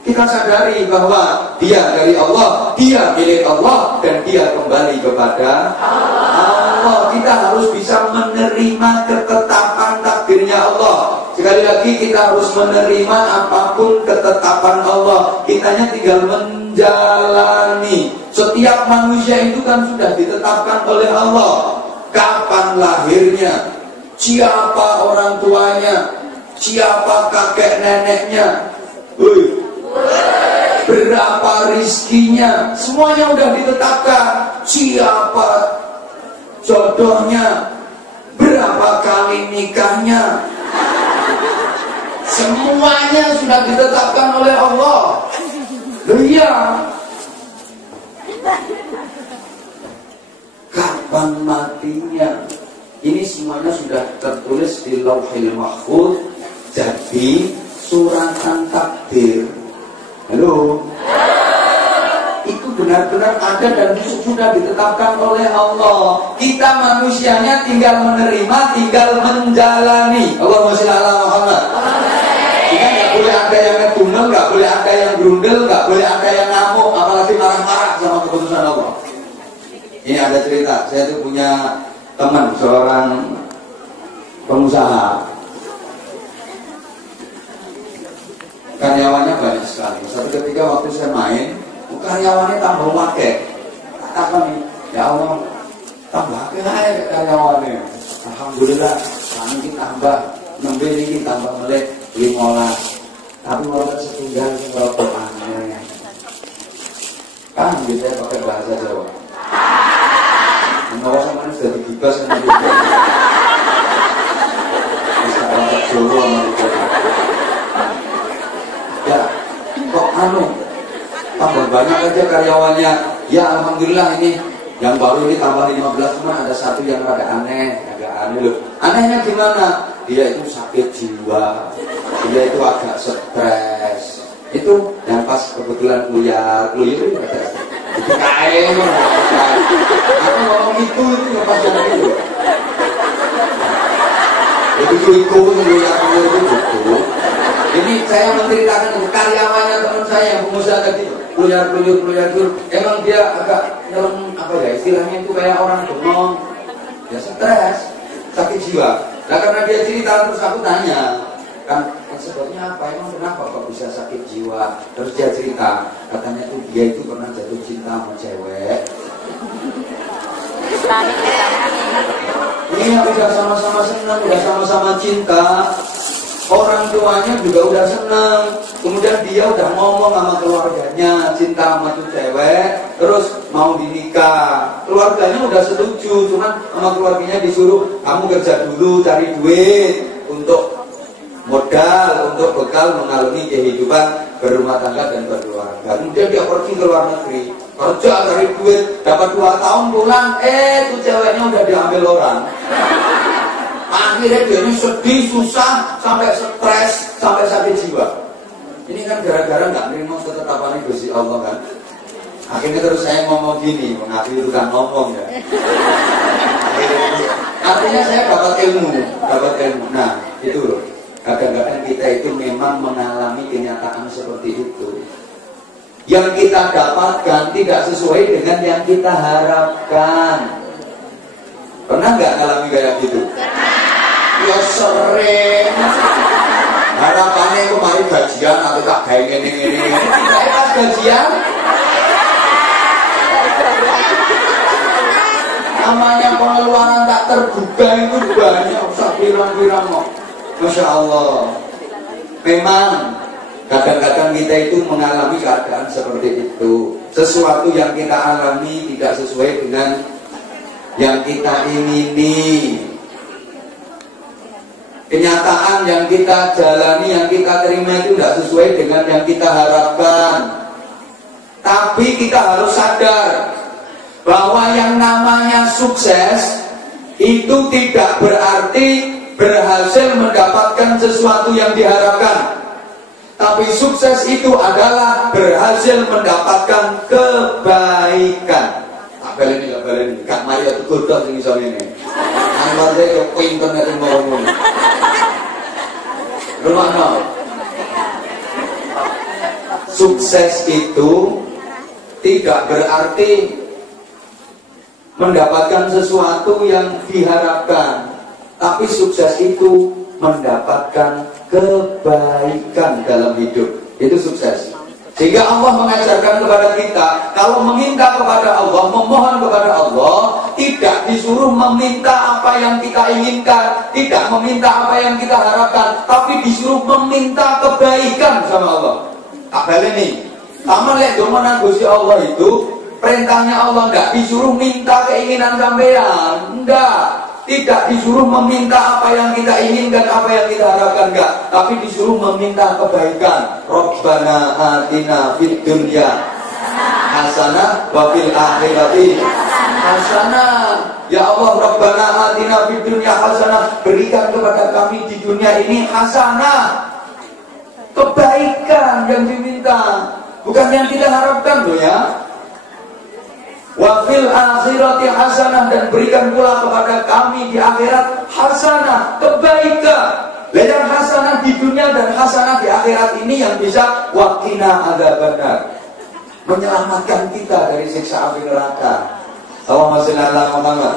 kita sadari bahwa dia dari Allah, dia milik Allah, dan dia kembali kepada Allah. Kita harus bisa menerima ketetapan takdirnya Allah. Sekali lagi kita harus menerima apapun ketetapan Allah. Kitanya tinggal menjalani. Setiap manusia itu kan sudah ditetapkan oleh Allah. Kapan lahirnya, siapa orang tuanya, siapa kakek neneknya, berapa rizkinya, semuanya udah ditetapkan. Siapa jodohnya, berapa kali nikahnya, semuanya sudah ditetapkan oleh Allah. Loh iya, kapan matinya, ini semuanya sudah tertulis di Lauhil Mahfuz. Jadi suratan takdir, halo, itu benar-benar ada dan sudah ditetapkan oleh Allah. Kita manusianya tinggal menerima, tinggal menjalani. Allahumma sholli ala Muhammad. Kita nggak boleh ada yang ngedumel, nggak boleh ada yang grundel, nggak boleh ada yang ngamuk, apalagi marah-marah sama keputusan Allah. Ini ada cerita, saya tuh punya teman seorang pengusaha, karyawannya banyak sekali. Satu ketika waktu saya main, karyawannya tambah wakil. Apa nih? Ya Allah, tambah wakil aja karyawannya. Alhamdulillah, kami tambah, nembe ini tambah melek 15. Tapi mau setunggal berapa aneh. Kan gitu ya pakai bahasa Jawa. Menurut sama ini sudah digibas kan gitu. Bisa bahasa Jawa sama itu. Ya, kok tambah banyak aja karyawannya. Ya alhamdulillah ini yang baru ini tambah 15, cuma ada satu yang agak aneh loh. Anehnya gimana? Dia itu sakit jiwa, dia itu agak stres. Itu yang pas kebetulan kuliah itu ada kain. Aku ngomong itu yang pas yang itu. Itu itu Ini saya menceritakan karyawannya teman saya yang pengusaha tadi, keluar. Emang dia agak dalam apa ya istilahnya itu kayak orang bengong, dia stres, sakit jiwa. Nah karena dia cerita terus aku tanya, kan sebabnya apa? Emang kenapa kok bisa sakit jiwa? Terus dia cerita, katanya tuh dia itu pernah jatuh cinta sama cewek. Akhirnya udah sama-sama senang, udah sama-sama cinta, orang tuanya juga udah senang. Kemudian dia udah ngomong sama keluarganya, cinta sama tuh cewek, terus mau dinikah. Keluarganya udah setuju, cuman sama keluarganya disuruh kamu kerja dulu, cari duit untuk modal, untuk bekal mengalami kehidupan berumah tangga dan berkeluarga. Kemudian dia pergi ke luar negeri, kerja cari duit, dapat 2 tahun pulang, tuh ceweknya udah diambil orang. Akhirnya dia ini sedih, susah, sampai stres, sampai sakit jiwa. Ini kan gara-gara nggak menerima ketetapan Gusti Allah kan. Akhirnya terus saya ngomong gini, mengaku itu kan ngomong ya. Artinya saya dapat ilmu. Nah itu loh. Kadang-kadang kita itu memang mengalami kenyataan seperti itu. Yang kita dapatkan tidak sesuai dengan yang kita harapkan. Pernah nggak ngalami kayak gitu? Ya sering. Harapannya kemarin gajian, nanti tak kayak gini. Saya pas gajian, namanya pengeluaran tak terduga itu banyak, usah pirang-pirang kok. Masya Allah. Memang kadang-kadang kita itu mengalami keadaan seperti itu. Sesuatu yang kita alami tidak sesuai dengan yang kita ingini. Kenyataan yang kita jalani, yang kita terima itu tidak sesuai dengan yang kita harapkan. Tapi kita harus sadar bahwa yang namanya sukses itu tidak berarti berhasil mendapatkan sesuatu yang diharapkan. Tapi sukses itu adalah berhasil mendapatkan kebaikan. Tak baleni, Kak Maria itu godok sing iso ngene. Anwar saya kok internet ngomong. Rumahno. Sukses itu tidak berarti mendapatkan sesuatu yang diharapkan, tapi sukses itu mendapatkan kebaikan dalam hidup. Itu sukses. Sehingga Allah mengajarkan kepada kita, kalau meminta kepada Allah, memohon kepada Allah, tidak disuruh meminta apa yang kita inginkan, tidak meminta apa yang kita harapkan, tapi disuruh meminta kebaikan sama Allah. Tak balik nih. Sama lihat domanan Gusti Allah itu, perintahnya Allah enggak disuruh minta keinginan sampean, enggak. Tidak disuruh meminta apa yang kita inginkan, apa yang kita harapkan, enggak. Tapi disuruh meminta kebaikan. Rabbana atina fid dunya hasanah wa fil akhirati hasanah. Ya Allah, Rabbana atina fid dunya hasanah, berikan kepada kami di dunia ini hasanah, kebaikan yang diminta, bukan yang kita harapkan loh ya. Wa fil akhirati hasanah, dan berikan pula kepada kami di akhirat hasanah, kebaikan. Yang hasanah di dunia dan hasanah di akhirat ini yang bisa waqina adzabannar, menyelamatkan kita dari siksa api neraka. Allahumma shalli ala Muhammad.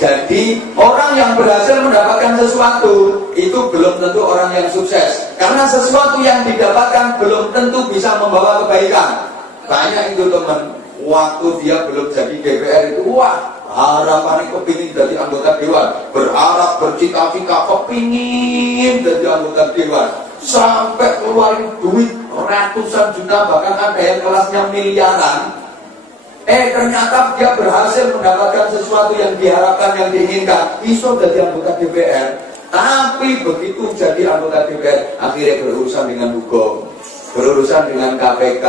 Jadi orang yang berhasil mendapatkan sesuatu itu belum tentu orang yang sukses, karena sesuatu yang didapatkan belum tentu bisa membawa kebaikan. Banyak itu teman, waktu dia belum jadi DPR itu, wah harapannya kepingin jadi anggota dewan, berharap, bercita-cita kepingin jadi anggota dewan, sampai keluarin duit ratusan juta, bahkan ada yang kelasnya miliaran. Ternyata dia berhasil mendapatkan sesuatu yang diharapkan, yang diinginkan, iso jadi anggota DPR. Tapi begitu jadi anggota DPR, akhirnya berurusan dengan hukum, berurusan dengan KPK.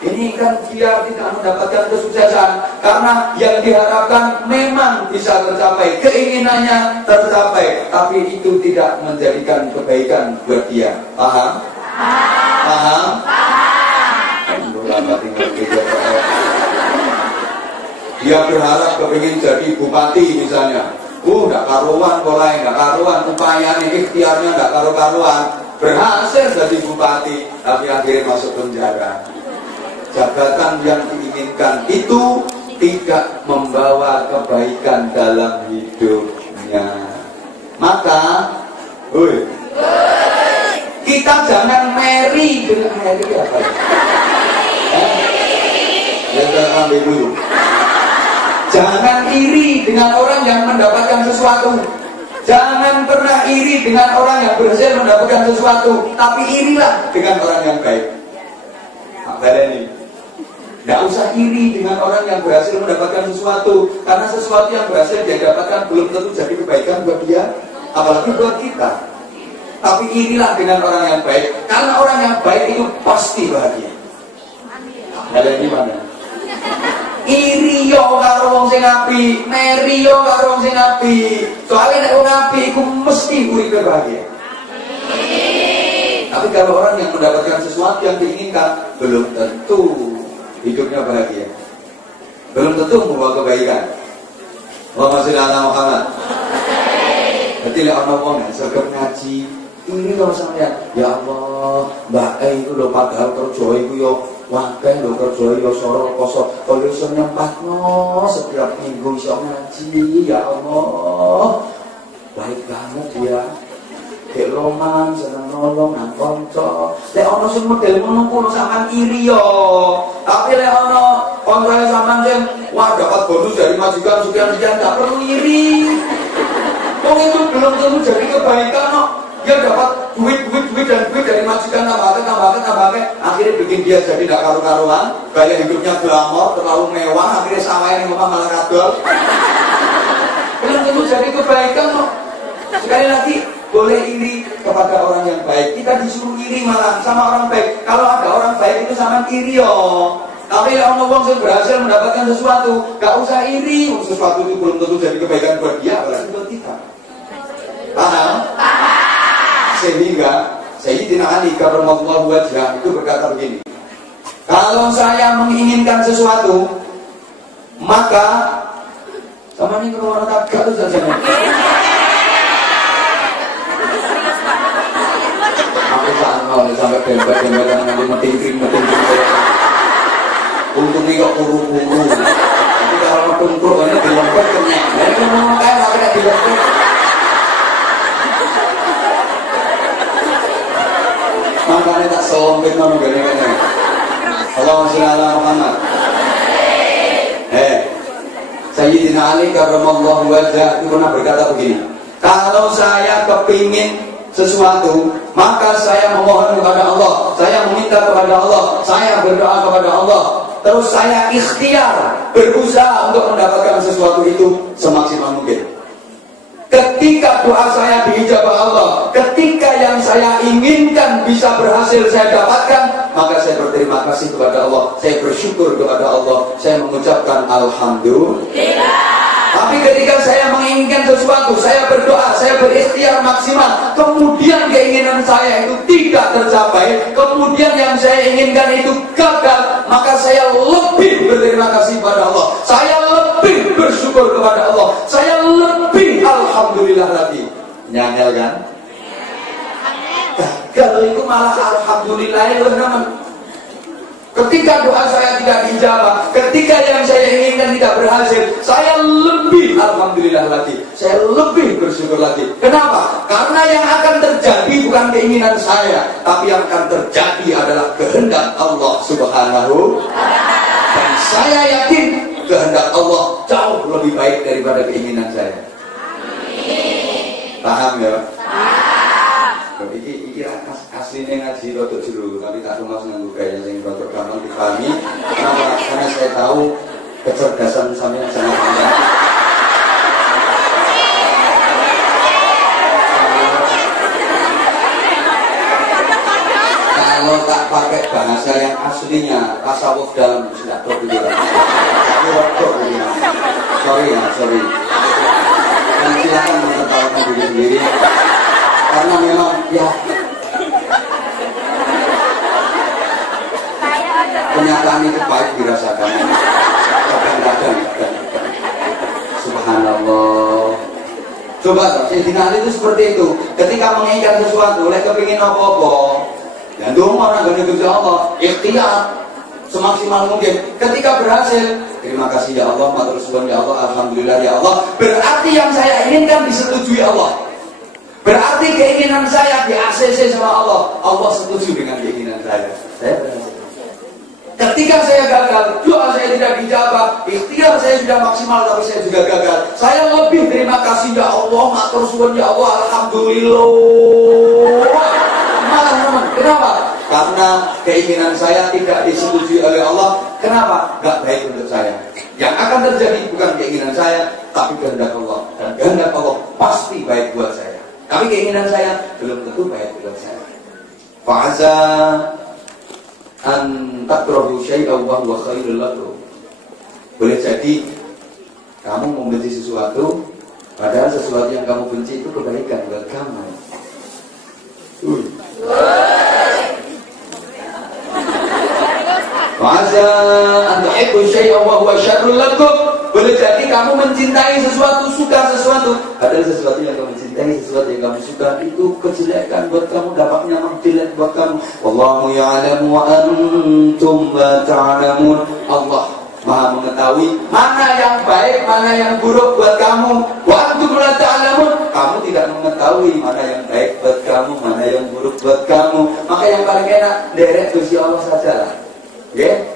Ini kan dia tidak mendapatkan kesuksesan, karena yang diharapkan memang bisa tercapai, keinginannya tercapai, tapi itu tidak menjadikan kebaikan buat dia. Paham? Paham? Dia berharap kepingin jadi bupati misalnya, nggak karuan, polai nggak karuan, upayanya, ikhtiarnya nggak karu-karuan, berhasil jadi bupati, tapi akhirnya masuk penjara. Jabatan yang diinginkan itu tidak membawa kebaikan dalam hidupnya. Maka, kita jangan meri dengan meri apa? Ya, kita ambil dulu. Jangan iri dengan orang yang mendapatkan sesuatu. Jangan pernah iri dengan orang yang berhasil mendapatkan sesuatu, tapi irilah dengan orang yang baik. Ini. Tidak usah iri dengan orang yang berhasil mendapatkan sesuatu, karena sesuatu yang berhasil dia dapatkan belum tentu jadi kebaikan buat dia, apalagi buat kita. Tapi irilah dengan orang yang baik, karena orang yang baik itu pasti bahagia. Ini mana? Iri yo karo wong sing apik, meri yo karo wong sing apik. Soale nek wong apik iku mesti uripe bahagia. Tapi kalau orang yang mendapatkan sesuatu yang diinginkan, belum tentu hidupnya bahagia. Belum tentu membawa kebaikan. Allahumma sholli ala Muhammad. Jadi lek ana wong sregep ngaji, ini kalau sampean, ya Allah, Mbak itu lho padahal kerja iku yo wakil lho kerja yo soro poso, kalau iso nyempatno setiap minggu iso ngaji, ya Allah. Baik banget dia. Dek roman, seneng nolong, nang konco. Lek ono sing model ngono kuwi sampean iri yo. Tapi lek ono koncone sampean sing wah dapat bonus dari majikan sekian-sekian, gak perlu iri. Wong itu belum tentu jadi kebaikan kok. Dia dapat duit dari majikan tambahkan, akhirnya bikin dia jadi tidak karu-karuan, gaya hidupnya glamor, terlalu mewah, akhirnya sawahnya yang malah kadol. Belum tentu jadi kebaikan kok. Sekali lagi, boleh iri kepada orang yang baik. Kita disuruh iri malah sama orang baik. Kalau ada orang baik itu sama iri yo. Tapi kalau orang yang berhasil mendapatkan sesuatu, gak usah iri. Sesuatu itu belum tentu jadi kebaikan buat dia, apalagi buat kita. Paham? Sehingga Sayyidina Ali karramallahu wajhah itu berkata begini, kalau saya menginginkan sesuatu, maka sama ini kalau orang tak itu saja. Aku sangat sampai bembat-bembatan nanti meting-ting. Untungnya kok kuru-kuru. Tapi kalau metung-tung ini dilempet kenyang. Ini ngomong kayak gak kena dilempet. Makanya tak selompet nama gini-gini. Allahumma sholli ala Muhammad. Sayyidina Ali karramallahu wajhah itu pernah berkata begini, kalau saya kepingin sesuatu, maka saya memohon kepada Allah, saya meminta kepada Allah, saya berdoa kepada Allah, terus saya ikhtiar berusaha untuk mendapatkan sesuatu itu semaksimal mungkin. Ketika doa saya diijabah Allah, ketika yang saya inginkan bisa berhasil saya dapatkan, maka saya berterima kasih kepada Allah, saya bersyukur kepada Allah, saya mengucapkan Alhamdulillah. Tapi ketika saya menginginkan sesuatu, saya berdoa, saya berikhtiar maksimal, kemudian keinginan saya itu tidak tercapai, kemudian yang saya inginkan itu gagal, maka saya lebih berterima kasih kepada Allah, saya lebih bersyukur kepada Allah, saya lebih Alhamdulillah lagi. Nyangel kan? Gagal itu malah Alhamdulillah itu namanya. Ketika doa saya tidak dijawab, ketika yang saya inginkan tidak berhasil, saya lebih Alhamdulillah lagi, saya lebih bersyukur lagi. Kenapa? Karena yang akan terjadi bukan keinginan saya, tapi yang akan terjadi adalah kehendak Allah Subhanahu. Dan saya yakin kehendak Allah jauh lebih baik daripada keinginan saya. Paham ya? Iki aslinya ngaji rotok jero, tapi tak cuma nganggo gaya sing rotok gampang dipahami. Karena saya tahu kecerdasan sampeyan sangat tinggi. Kalau tak pakai bahasa yang aslinya, tasawuf dalam sudah pikiran. Tapi rotok pikiran. Sorry. Dan silakan menertawakan diri sendiri. Karena memang ya kenyataan itu pahit dirasakan. Kadang-kadang. Subhanallah. Coba Sayyidina Ali itu seperti itu. Ketika menginginkan sesuatu, oleh kepingin apa-apa, dan doa orang gede Allah, ikhtiar semaksimal mungkin. Ketika berhasil, terima kasih ya Allah, matur suwun ya Allah, alhamdulillah ya Allah. Berarti yang saya inginkan disetujui Allah. Berarti keinginan saya di ACC sama Allah. Allah setuju dengan keinginan saya. Saya berhasil. Ketika saya gagal, doa saya tidak dijawab, ikhtiar saya sudah maksimal tapi saya juga gagal. Saya lebih terima kasih ya Allah, matur suwun ya Allah, alhamdulillah. Malah teman, kenapa? Karena keinginan saya tidak disetujui oleh Allah. Kenapa? Gak baik untuk saya. Yang akan terjadi bukan keinginan saya, tapi kehendak Allah. Dan kehendak Allah pasti baik buat saya. Tapi keinginan saya belum tentu baik buat saya. Fa'asa an takrahu syai'an wa huwa khairul lakum. Boleh jadi kamu membenci sesuatu, padahal sesuatu yang kamu benci itu kebaikan buat kamu. Fa'asa an tuhibbu syai'an wa huwa syarrul lakum. Boleh jadi kamu mencintai sesuatu, suka sesuatu, padahal sesuatu yang kamu cintai, sesuatu yang kamu suka itu kejelekan buat kamu, dampaknya jelek buat kamu. Wallahu ya'lamu wa antum la ta'lamun. Allah Maha mengetahui mana yang baik, mana yang buruk buat kamu. Wa antum la ta'lamun. Kamu tidak mengetahui mana yang baik buat kamu, mana yang buruk buat kamu. Maka yang paling enak derek Gusti Allah saja. Nggih?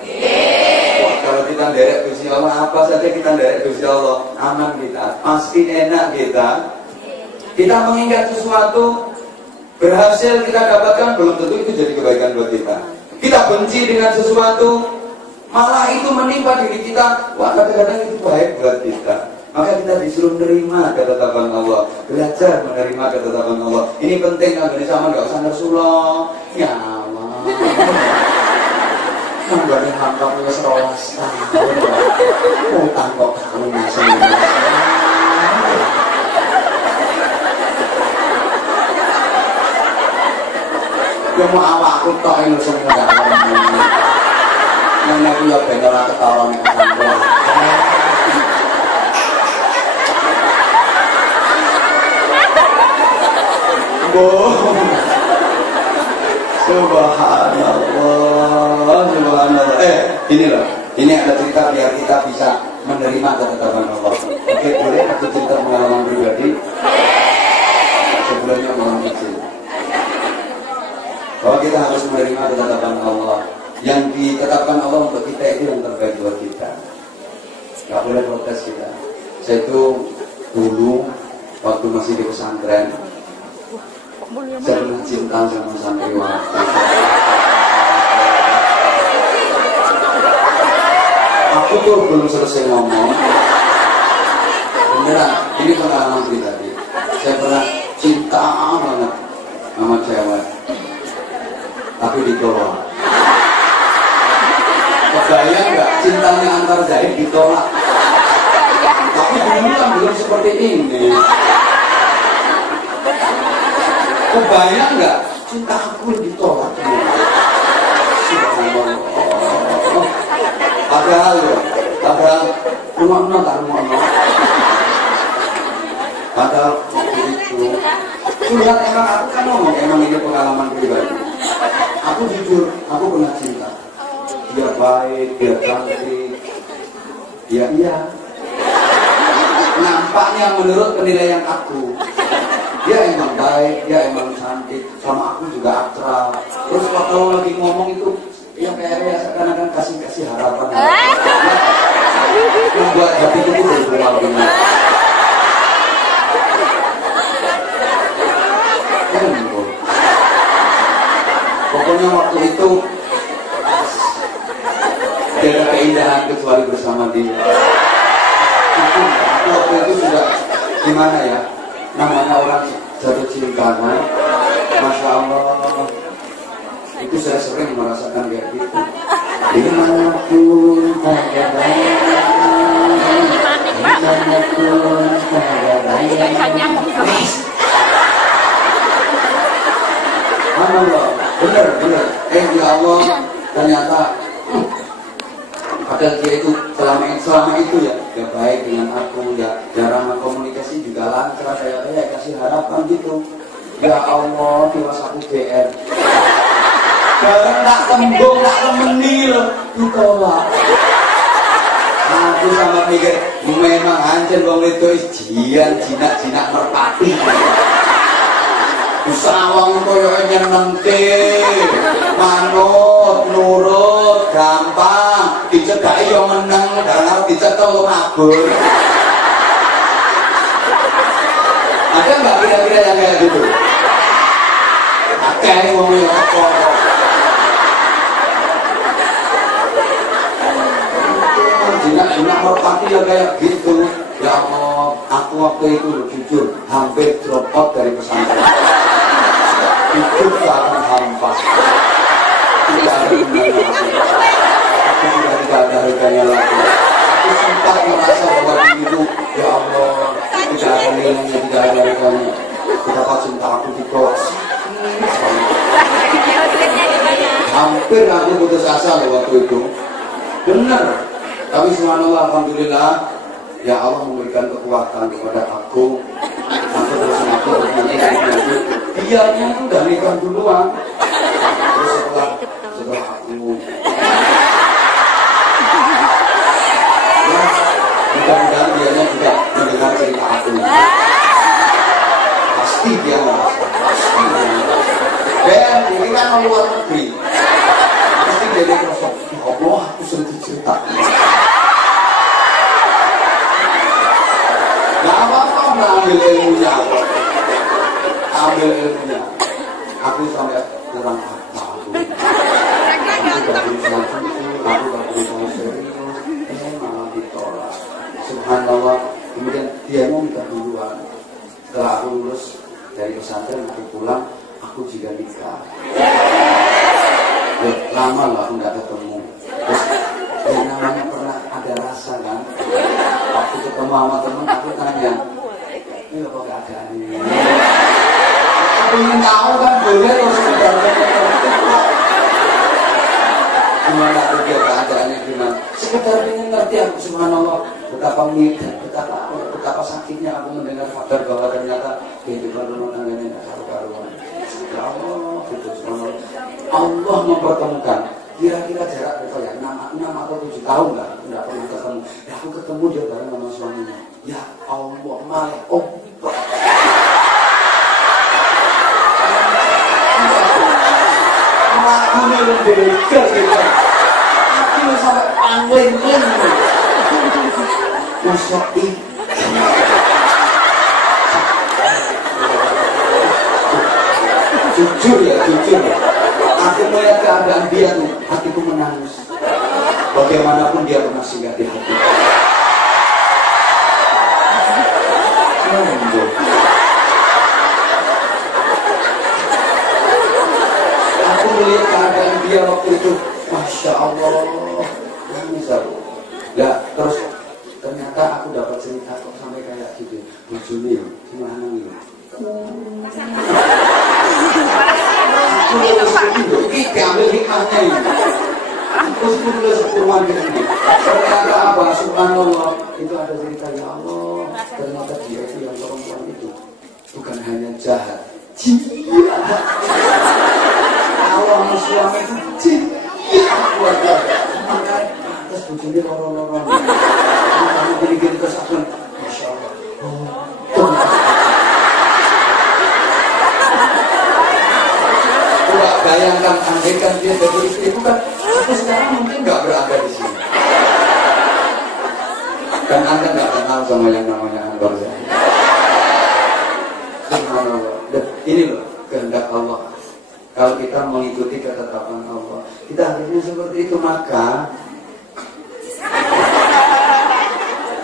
Kalau kita derek Gusti Allah, apa saja kita derek Gusti Allah, aman kita, pasti enak kita. Kita mengingat sesuatu berhasil kita dapatkan, belum tentu itu jadi kebaikan buat kita. Kita benci dengan sesuatu, malah itu menimpa diri kita, wah kadang-kadang itu baik buat kita. Maka kita disuruh menerima ketetapan Allah, belajar menerima ketetapan Allah. Ini penting, agak sama nggak usah Rasulullah. Ya Allah. Nggak dihantar punya serolas tahun utang kok kamu ngasih ya mau awakku tok ini semua yang aku ya bener aku tolong yang kamu Subhanallah, subhanallah. Ini loh, ini ada cerita biar kita bisa menerima ketetapan Allah. Oke, boleh aku cerita pengalaman pribadi? Sebelumnya mohon izin. Bahwa kita harus menerima ketetapan Allah. Yang ditetapkan Allah untuk kita itu yang terbaik buat kita. Gak boleh protes kita. Saya itu dulu waktu masih di pesantren, saya pernah cinta sama santriwati. Aku tuh belum selesai ngomong. Beneran, ini pengalaman pribadi. Saya pernah cinta banget sama cewek, tapi ditolak. Kebayang nggak cintanya antar Zaid ditolak? Tapi dulu kan belum seperti ini. Kebayang nggak cinta aku ditolak? Padahal rumah tak rumah. Padahal itu sudah emang aku kan ngomong emang ini pengalaman pribadi. Aku jujur, aku pernah cinta. Dia baik, dia cantik, dia iya. Nampaknya menurut penilaian aku, dia emang baik, dia emang cantik, sama aku juga akrab. Terus kalau lagi ngomong itu, ya kayak seakan-akan kasih harapan. Membuat hati itu bergerak dengan. Pokoknya waktu itu tidak ada keindahan kecuali bersama dia. Aku waktu itu sudah gimana ya? Namanya orang jatuh cinta, Masya Allah. Itu saya sering merasakan kayak gitu. Dimanapun ada dimanapun ada Allah, bener. Ya Allah, ternyata padahal dia itu selama itu ya baik dengan aku, ya ramah komunikasi juga lancar, saya kasih harapan gitu. Ya Allah, tiwas aku GR. Barang tak tembung, tak temeni loh, ditolak. Aku sama mikir, memang hancur wong itu jinak merpati. Usawang koyo nyenengke, manut, nurut, gampang, dicedhaki yo meneng, karena kabur. Ada nggak kira-kira yang kayak gitu? Kayak ngomongin apa? Enak merpati ya kayak gitu. Ya Allah, aku waktu itu jujur hampir drop out dari pesantren. Hidup seakan hampa. Tidak ada gunanya lagi. Aku sudah tidak ada harganya lagi. Aku sempat merasa bahwa itu, ya Allah, tidak ada nilainya, tidak ada harganya. Betapa cinta aku ditolak. Hampir aku putus asa waktu itu. Benar. Tapi subhanallah, alhamdulillah, ya Allah memberikan kekuatan kepada aku. Aku terus nanti biarnya itu udah nikah duluan. Terus setelah aku ya, mudah-mudahan dianya juga mendengar cerita aku. Pasti dia merasa, pasti dia merasa. Dan ini kan luar negeri. Pasti dia merasa, ya Allah, aku sering cerita. Gak apa-apa, ambil ilmunya. Ambil ilmunya. Aku sampai kurang apa aku. Aku gak berusaha jujur, aku gak berusaha serius. Malah ditolak. Subhanallah. Kemudian dia mau minta duluan. Setelah aku lulus dari pesantren, aku pulang, aku juga nikah. Ya, lama lah aku gak ketemu. Terus yang namanya pernah ada rasa kan. Waktu ketemu sama temen, aku tanya, ini apa keadaannya? Aku ingin tahu kan, boleh terus gimana dia keadaannya gimana? Sekedar ingin ngerti aku, subhanallah, betapa mirip, betapa sakitnya aku mendengar kabar bahwa ternyata kehidupan rumah tangganya tidak karu-karuan. Ya Allah, gitu, subhanallah. Allah mempertemukan. Kira-kira jarak berapa ya? 6 atau 7 tahun lah, tidak pernah ketemu. Ya aku ketemu dia bareng sama suaminya. Ya Allah, malah obat. Lakunya lebih dekat gitu. Aku sampai pangling-ling. Masuk ini. Jujur ya. Aku melihat keadaan dia tuh, hatiku menangis. Bagaimanapun dia pernah singgah di hati. Aku melihat keadaan dia waktu itu, masya Allah, nangis aku. Ya, terus ternyata aku dapat cerita kok sampai kayak gitu. Bujuni, gimana nih? Kita ambil hikmahnya ini. Terus tulis Quran ini. Ternyata apa? Subhanallah. Itu ada cerita, ya Allah. Ternyata dia itu yang perempuan itu bukan hanya jahat, jahat. Allah suami itu jahat buat dia. Terus bujuni orang-orang. Kamu gini-gini terus aku, masya Allah. Bayangkan, andaikan dia jadi istri, bukan aku sekarang mungkin nggak berada di sini. Dan Anda nggak kenal sama yang namanya Anwar Zahid. Ini loh kehendak Allah. Kalau kita mengikuti ketetapan Allah, kita harusnya seperti itu. Maka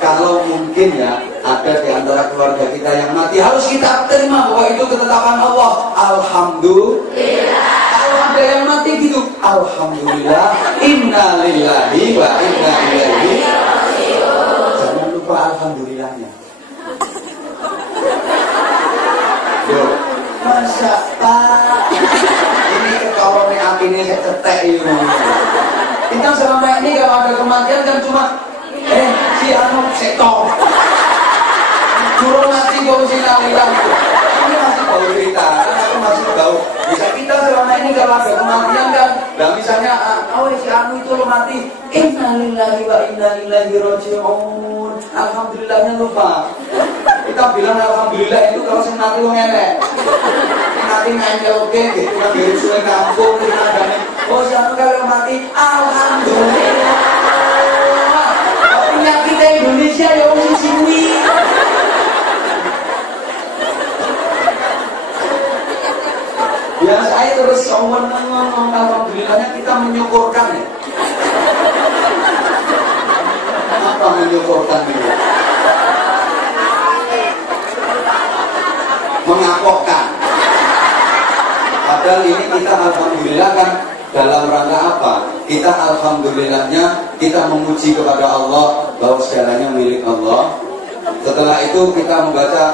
kalau mungkin ya ada di antara keluarga kita yang mati, harus kita terima bahwa itu ketetapan Allah. Alhamdulillah. Ada yang mati gitu, alhamdulillah, inna lillahi wa inna ilaihi raji'un. Jangan lupa alhamdulillahnya. Yo, masa Pak, ini kekawan hati ini saya cetek ini. Kita selama ini kalau ada kematian kan cuma si anu setor. Juru mati kok si nalilang. Ini masih tahu cerita, aku masih tahu. Bisa kita selama ini kalau ada kematian kan, nah misalnya, si anu itu lo mati, innalillahi wa inna ilaihi raji'un. Alhamdulillahnya lupa. Kita bilang alhamdulillah itu kalau si mati lo ngelek. Si mati ngelek oke, gitu kan dari sungai kampung, kita ada nih. Si anu kalau mati, alhamdulillah. Punya kita Indonesia menyukurkan ini? Mengapokkan. Padahal ini kita alhamdulillah kan dalam rangka apa? Kita alhamdulillahnya kita memuji kepada Allah bahwa segalanya milik Allah. Setelah itu kita membaca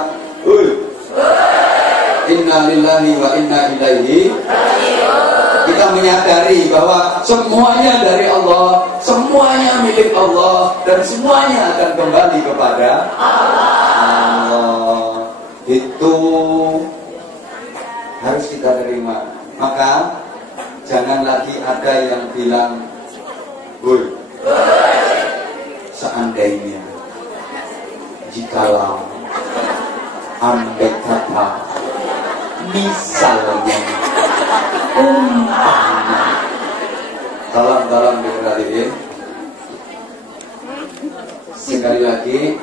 Inna lillahi wa inna ilaihi. Kita menyadari bahwa semuanya dari Allah, semuanya milik Allah, dan semuanya akan kembali kepada Allah. Itu harus kita terima. Maka jangan lagi ada yang bilang seandainya, jikalau, andai kata, misalnya, umpamanya. Salam dengerin. Sekali lagi.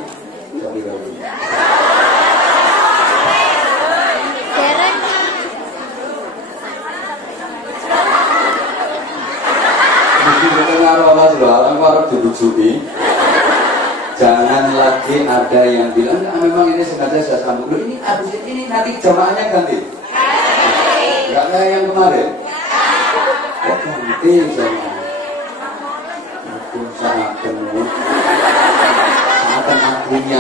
Jangan lagi ada yang bilang memang ini sengaja saya sambung dulu, ini habis ini nanti jamaahnya ganti. Enggak kayak yang kemarin. Oh, ganti jamaah. Aku sangat penuh. Sangat akunya.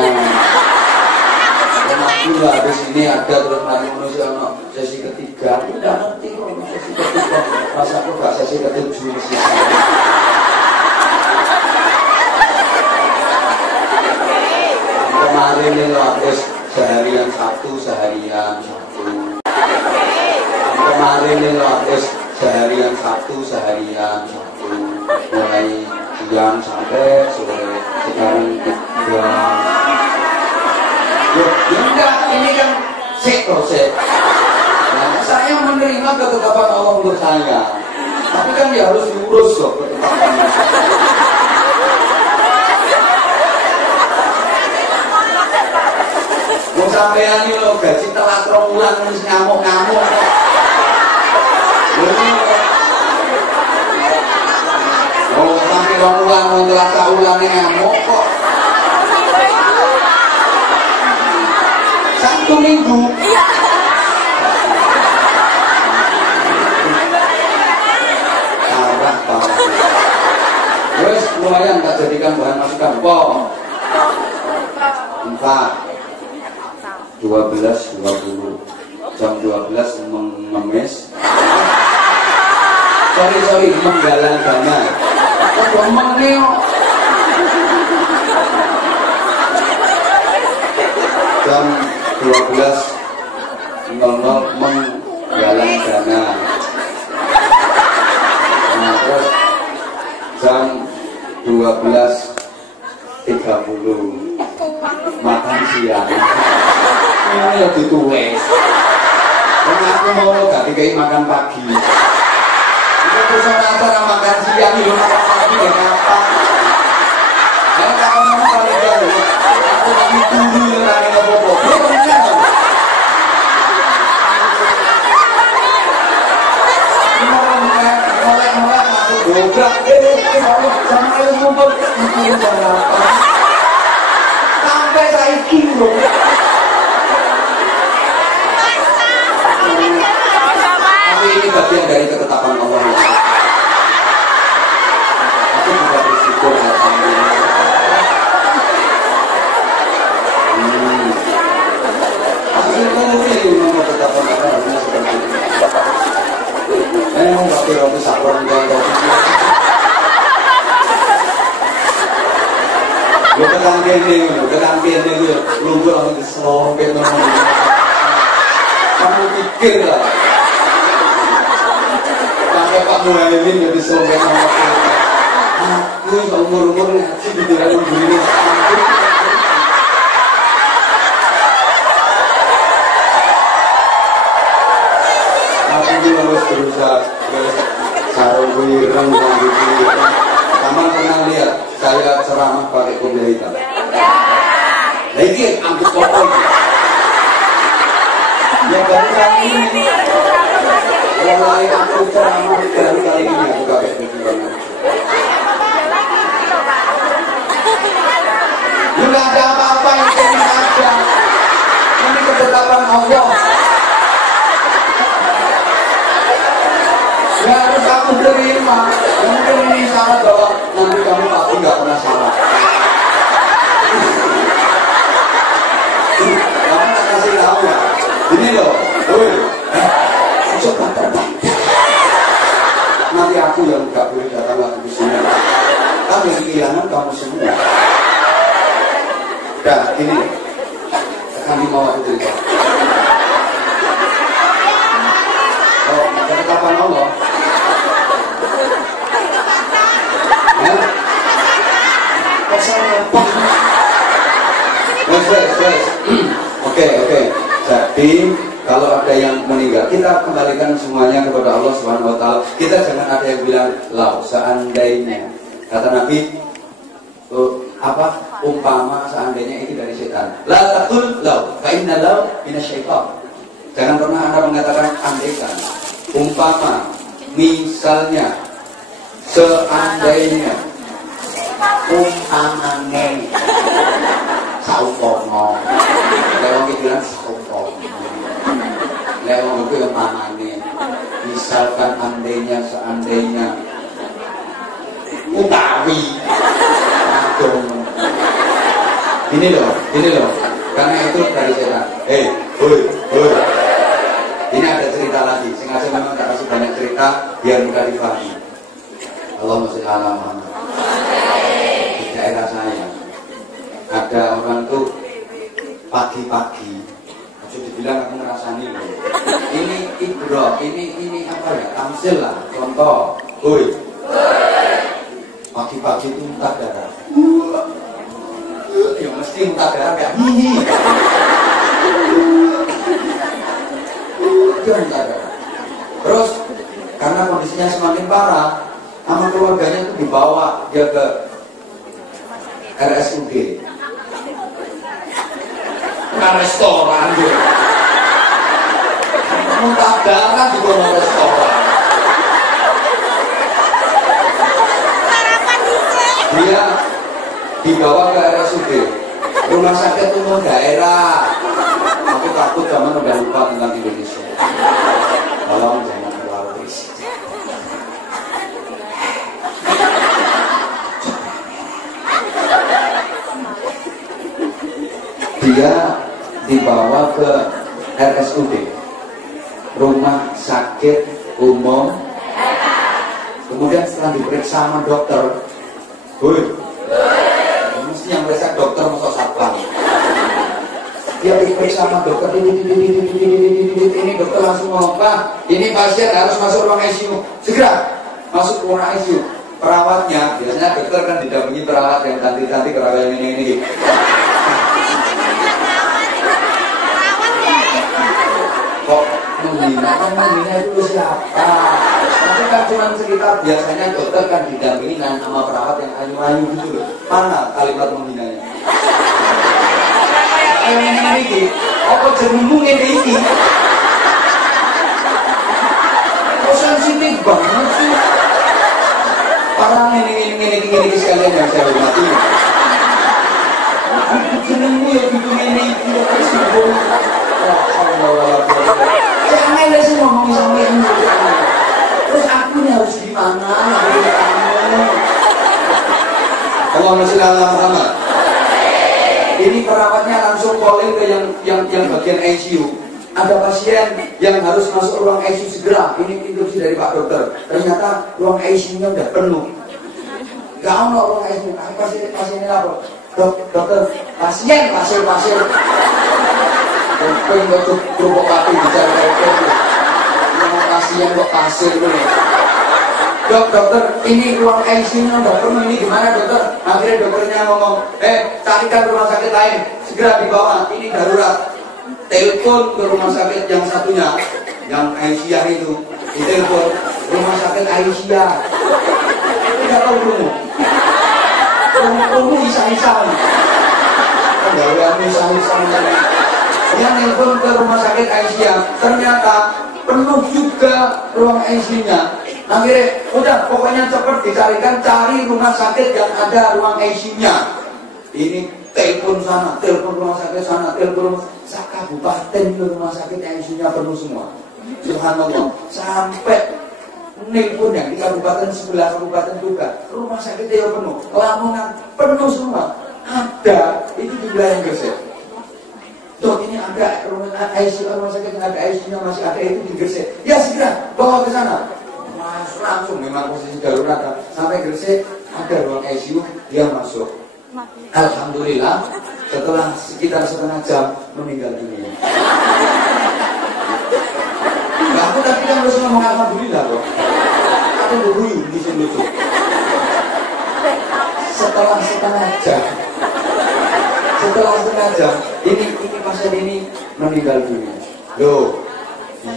Alhamdulillah habis ini ada terus nanti manusia sesi ketiga. Aku udah ngerti kok sesi ketiga. Masa aku gak sesi ketujuh sih. Kemarin ini habis seharian satu. Kemarin ini habis seharian satu. Mulai siang sampai sore. Sekarang 3. Ya enggak, ini kan proses. Nah, saya menerima ketetapan Allah untuk saya. Tapi kan dia harus diurus kok ketetapannya. Mau sampean iki lho gaji telat 3 bulan wis ngamuk-ngamuk. Oh, sampai 2 bulan telat 3 bulan ngamuk kok. 1 minggu. Parah. Wes lumayan tak jadikan bahan masukan. Pom. 4. 12.20 jam 12 mengemis. Sorry menggalang dana. Kok mengneo. Jam 12.00 menggalang dana. Nah, terus jam 12.30 makan siang. Ini lebih tuwes. Karena aku mau gak dikai makan pagi. Itu sama acara makan siang itu makan pagi dan apa? Karena kalau kamu paling jauh, aku lagi tunggu yang lagi ngebobo. Mulai masuk dobrak. Sampai ngumpul sampai saiki loh. Ini bagian dari ketetapan Allah. Aku juga bersyukur alhamdulillah. Aku ini nomor ketetapan Allah seperti ini. Memang waktu roti sakuran dan roti. Lu ketampian ini, lu langsung diselongket nomor. Kamu pikir lah. Pak Muhaimin jadi sombong sama aku umur ngaji di dalam begini. Aku juga harus berusaha sarung wireng dan gitu. Kamu pernah lihat saya ceramah pakai kuda hitam? Lagi angkut kotor. Ya baru kali ini. Mulai aku ceramah baru kali ini aku pakai baju warna. Allah. Ya harus kamu terima. Mungkin ini syarat bahwa nanti kamu pasti nggak pernah salah. Kamu tak kasih tahu ya. Ini loh, woi, coba terbang. Nanti aku yang nggak boleh datang lagi ke sini. Kamu yang kehilangan kamu semua. Dah, ini kami mau aku cerita. Oh, ada ketetapan Allah. Ya? Pasal apa? Wes. Oke. Jadi kalau ada yang meninggal, kita kembalikan semuanya kepada Allah Subhanahu Wa Taala. Kita jangan ada yang bilang lau seandainya. Kata Nabi, umpama seandainya ini dari setan. La taqul lau, fa inna lau minasyaitan. Jangan pernah Anda mengatakan andaikan. Umpama, misalnya, seandainya, umpamane, saupomo. Lewat pikiran saupomo. Lewat itu yang umpamane. Misalkan andainya, seandainya, utawi. Ini loh, karena itu dari setan. Hoi. Ini ada cerita lagi. Sengaja memang tak kasih banyak cerita biar mudah difahami. Allahumma sholli ala Muhammad. Di daerah saya ada orang tuh pagi-pagi. Maksud dibilang aku ngerasani loh. Ini ibro, ini apa ya? Tamsil lah, contoh. Hoi. Pagi-pagi itu muntah darah. Ya mesti muntah darah kayak hihi. Dia muntah darah. Terus karena kondisinya semakin parah, sama keluarganya itu dibawa dia ke RSUD. Ke restoran dia. Muntah darah di kono restoran. Dia dibawa ke RSUD, rumah sakit umum daerah. Aku takut zaman udah lupa tentang Indonesia. Tolong jangan terlalu berisik. Dia dibawa ke RSUD, rumah sakit umum. Kemudian setelah diperiksa sama dokter, mesti yang periksa dokter masuk satpam. Dia diperiksa sama dokter, ini dokter langsung ngomong, Pak, ini pasien harus masuk ruang ICU, segera masuk ke ruang ICU. Perawatnya, biasanya dokter kan didampingi perawat yang cantik-cantik, perawat yang ini. Kok menghina itu siapa? Tapi kan cuma sekitar, biasanya dokter kan didampingi sama perawat yang ayu-ayu gitu loh. Mana kalimat menghinanya? Ini apa jenengmu ngene iki? Kok sensitif banget sih? Parang ini sekalian yang saya hormati. Jenengmu ya gitu ngene iki terus ngomong. Jangan lah sih ngomong sama ini. Terus aku ini harus gimana? Allahumma sholli ala Muhammad. Ini perawatnya langsung calling ke yang bagian ICU. Ada pasien yang harus masuk ruang ICU segera. Ini instruksi dari Pak Dokter. Ternyata ruang ICU-nya udah penuh. Gak ada ruang ICU. Pasiennya apa? Dokter, pasien. Pengen untuk provokasi bicara pasien kok pasir dulu. Dokter, ini ruang ICU-nya udah penuh, ini gimana dokter? Akhirnya dokternya ngomong, carikan rumah sakit lain, segera dibawa, ini darurat. Telepon ke rumah sakit yang satunya, yang Aisyah itu, ditelepon rumah sakit Aisyah. Tidak tahu rumah isang-isang. Pendahuluan isang-isang. Dia telepon ke rumah sakit Aisyah, ternyata penuh juga ruang ICU-nya. Akhirnya, udah pokoknya cepat dicarikan, cari rumah sakit yang ada ruang ICU-nya. Ini telepon sana, telepon rumah sakit sana, telepon kabupaten rumah sakit yang isinya penuh semua. Subhanallah, sampai nelpon yang di kabupaten sebelah kabupaten juga rumah sakitnya penuh, Lamongan penuh semua. Ada itu di wilayah Gresik. Tuh ini ada rumah ICU, rumah sakit yang ada ICU-nya masih ada itu di Gresik. Ya segera bawa ke sana. Mas langsung memang posisi darurat sampai Gresik ada ruang ICU, dia masuk. Alhamdulillah setelah sekitar setengah jam meninggal dunia. Nah, aku tadi kan harus ngomong alhamdulillah kok. Aku berhuyu di sini tuh. Setelah setengah jam, ini pasien ini meninggal dunia. Loh,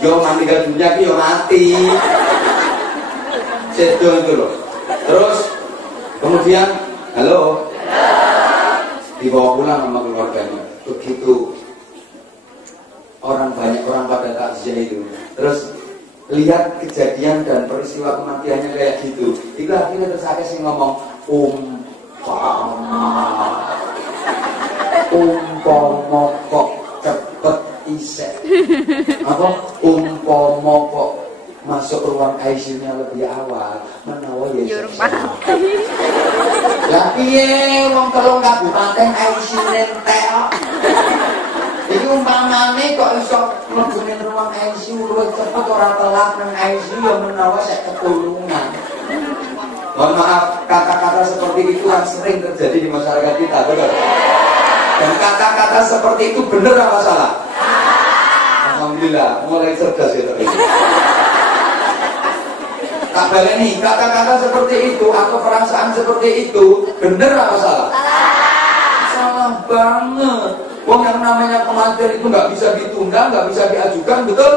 yo meninggal dunia yo mati. Sedo itu loh. Terus kemudian, halo, dibawa pulang sama keluarganya. Begitu banyak orang pada takziah itu. Terus lihat kejadian dan peristiwa kematiannya kayak gitu. Itu akhirnya terus saya sih ngomong umpama kok cepet isek. Apa umpama kok masuk ruang ICU-nya lebih awal, menawa ya. Lah piye wong telung kabupaten ICU nentek. Iki umpamane kok iso mlebu ning ruang ICU luwih cepet ora telat nang ICU ya menawa sek ketulungan. Mohon maaf, kata-kata seperti itu kan sering terjadi di masyarakat kita, betul? Dan kata-kata seperti itu benar apa salah? Alhamdulillah, mulai cerdas ya tadi. Tak baleni, kata-kata seperti itu atau perasaan seperti itu benar apa salah? Salah banget. Wong yang namanya kematian itu nggak bisa ditunda, nggak bisa diajukan, betul?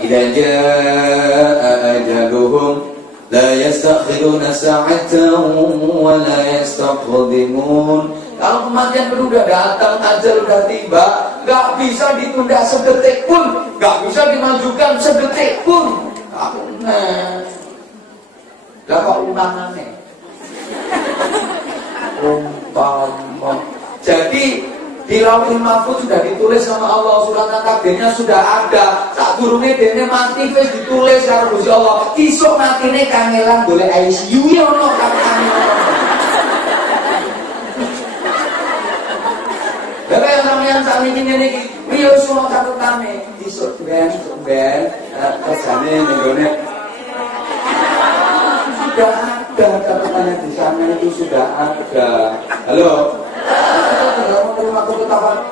Idza jaa ajaluhum la yastakhiruna sa'atan wa la yastaqdimun. Kalau kematian udah datang, ajal udah tiba, nggak bisa ditunda sedetik pun, nggak bisa dimajukan sedetik pun. Nah, lah kok umpamane? Umpama. Jadi di Lauhul Mahfuz sudah ditulis sama Allah, suratan takdirnya sudah ada. Sak durunge dene mati wis ditulis karo Gusti Allah. Isuk matine kangelan golek ICU ya ono katane. Lah yang sampeyan sak niki ngene iki, riyo sono catetane. Isuk ben kerjane ning gone. Sudah ada catatannya di sana itu sudah ada. Halo.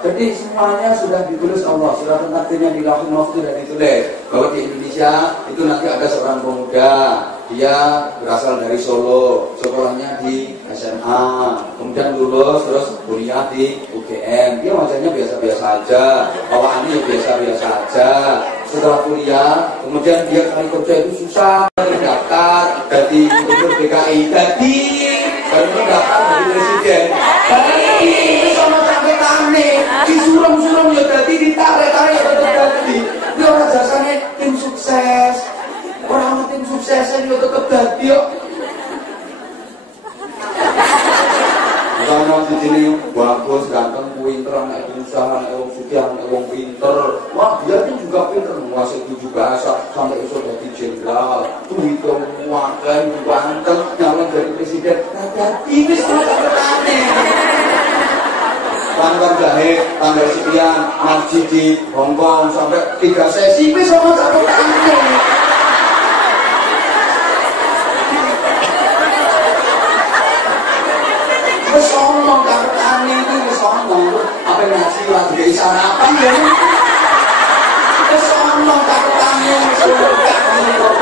Jadi semuanya sudah ditulis Allah. Surat takdirnya di Lauhul Mahfuz sudah ditulis bahwa di Indonesia itu nanti ada seorang pemuda, dia berasal dari Solo, sekolahnya di SMA, kemudian lulus terus kuliah di UGM. Dia wajahnya biasa-biasa aja, bawaannya biasa-biasa aja. Setelah kuliah, kemudian dia cari kerja itu susah, daftar jadi gubernur DKI, jadi baru daftar jadi presiden. Ini sama sampai tane, disuruh-suruh ya jadi ditarik-tarik ya tetap jadi. Ini orang jasanya tim sukses, orang tim suksesnya dia tetap jadi yuk. Karena di sini bagus, ganteng, pinter, anak usaha, anak wong sugih, anak wong pinter. Wah dia pun juga pinter, menguasai 7 bahasa sampai iso jadi jenderal. Tuh itu wakil, ganteng, nyalon jadi presiden. Nah jadi ini sama sampai Pangkal Jahe, tanggal sekian, ngaji di Hongkong sampai 3 sesi, ini sama satu tanggal. Kesomong kartane itu kesomong, apa ngaji lagi dari sarapan ya? Kesomong kartane surga ini kok.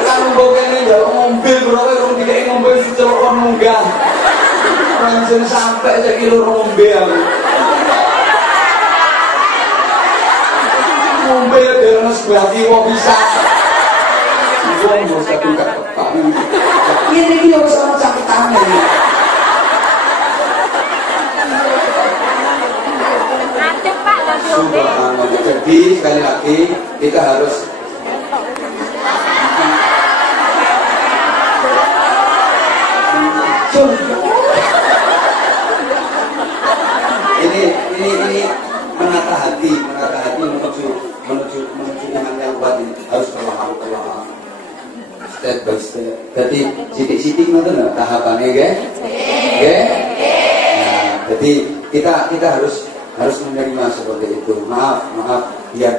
Kalau bokene ya ngombe bro, kalau tidak ngombe secelok munggah. Langsung sampai jadi ngombe aku. Ngombe ya harus berarti kok bisa. Gua mau satu kata ini dia sama caketannya. Subhanallah. Jadi sekali lagi kita harus betul. Ini menata hati menuju iman yang kuat ini harus perlahan. Step by step. Jadi sidik-sidik ngoten lho tahapane nggih. Nggih. Nah, jadi kita harus menerima seperti itu. Maaf biar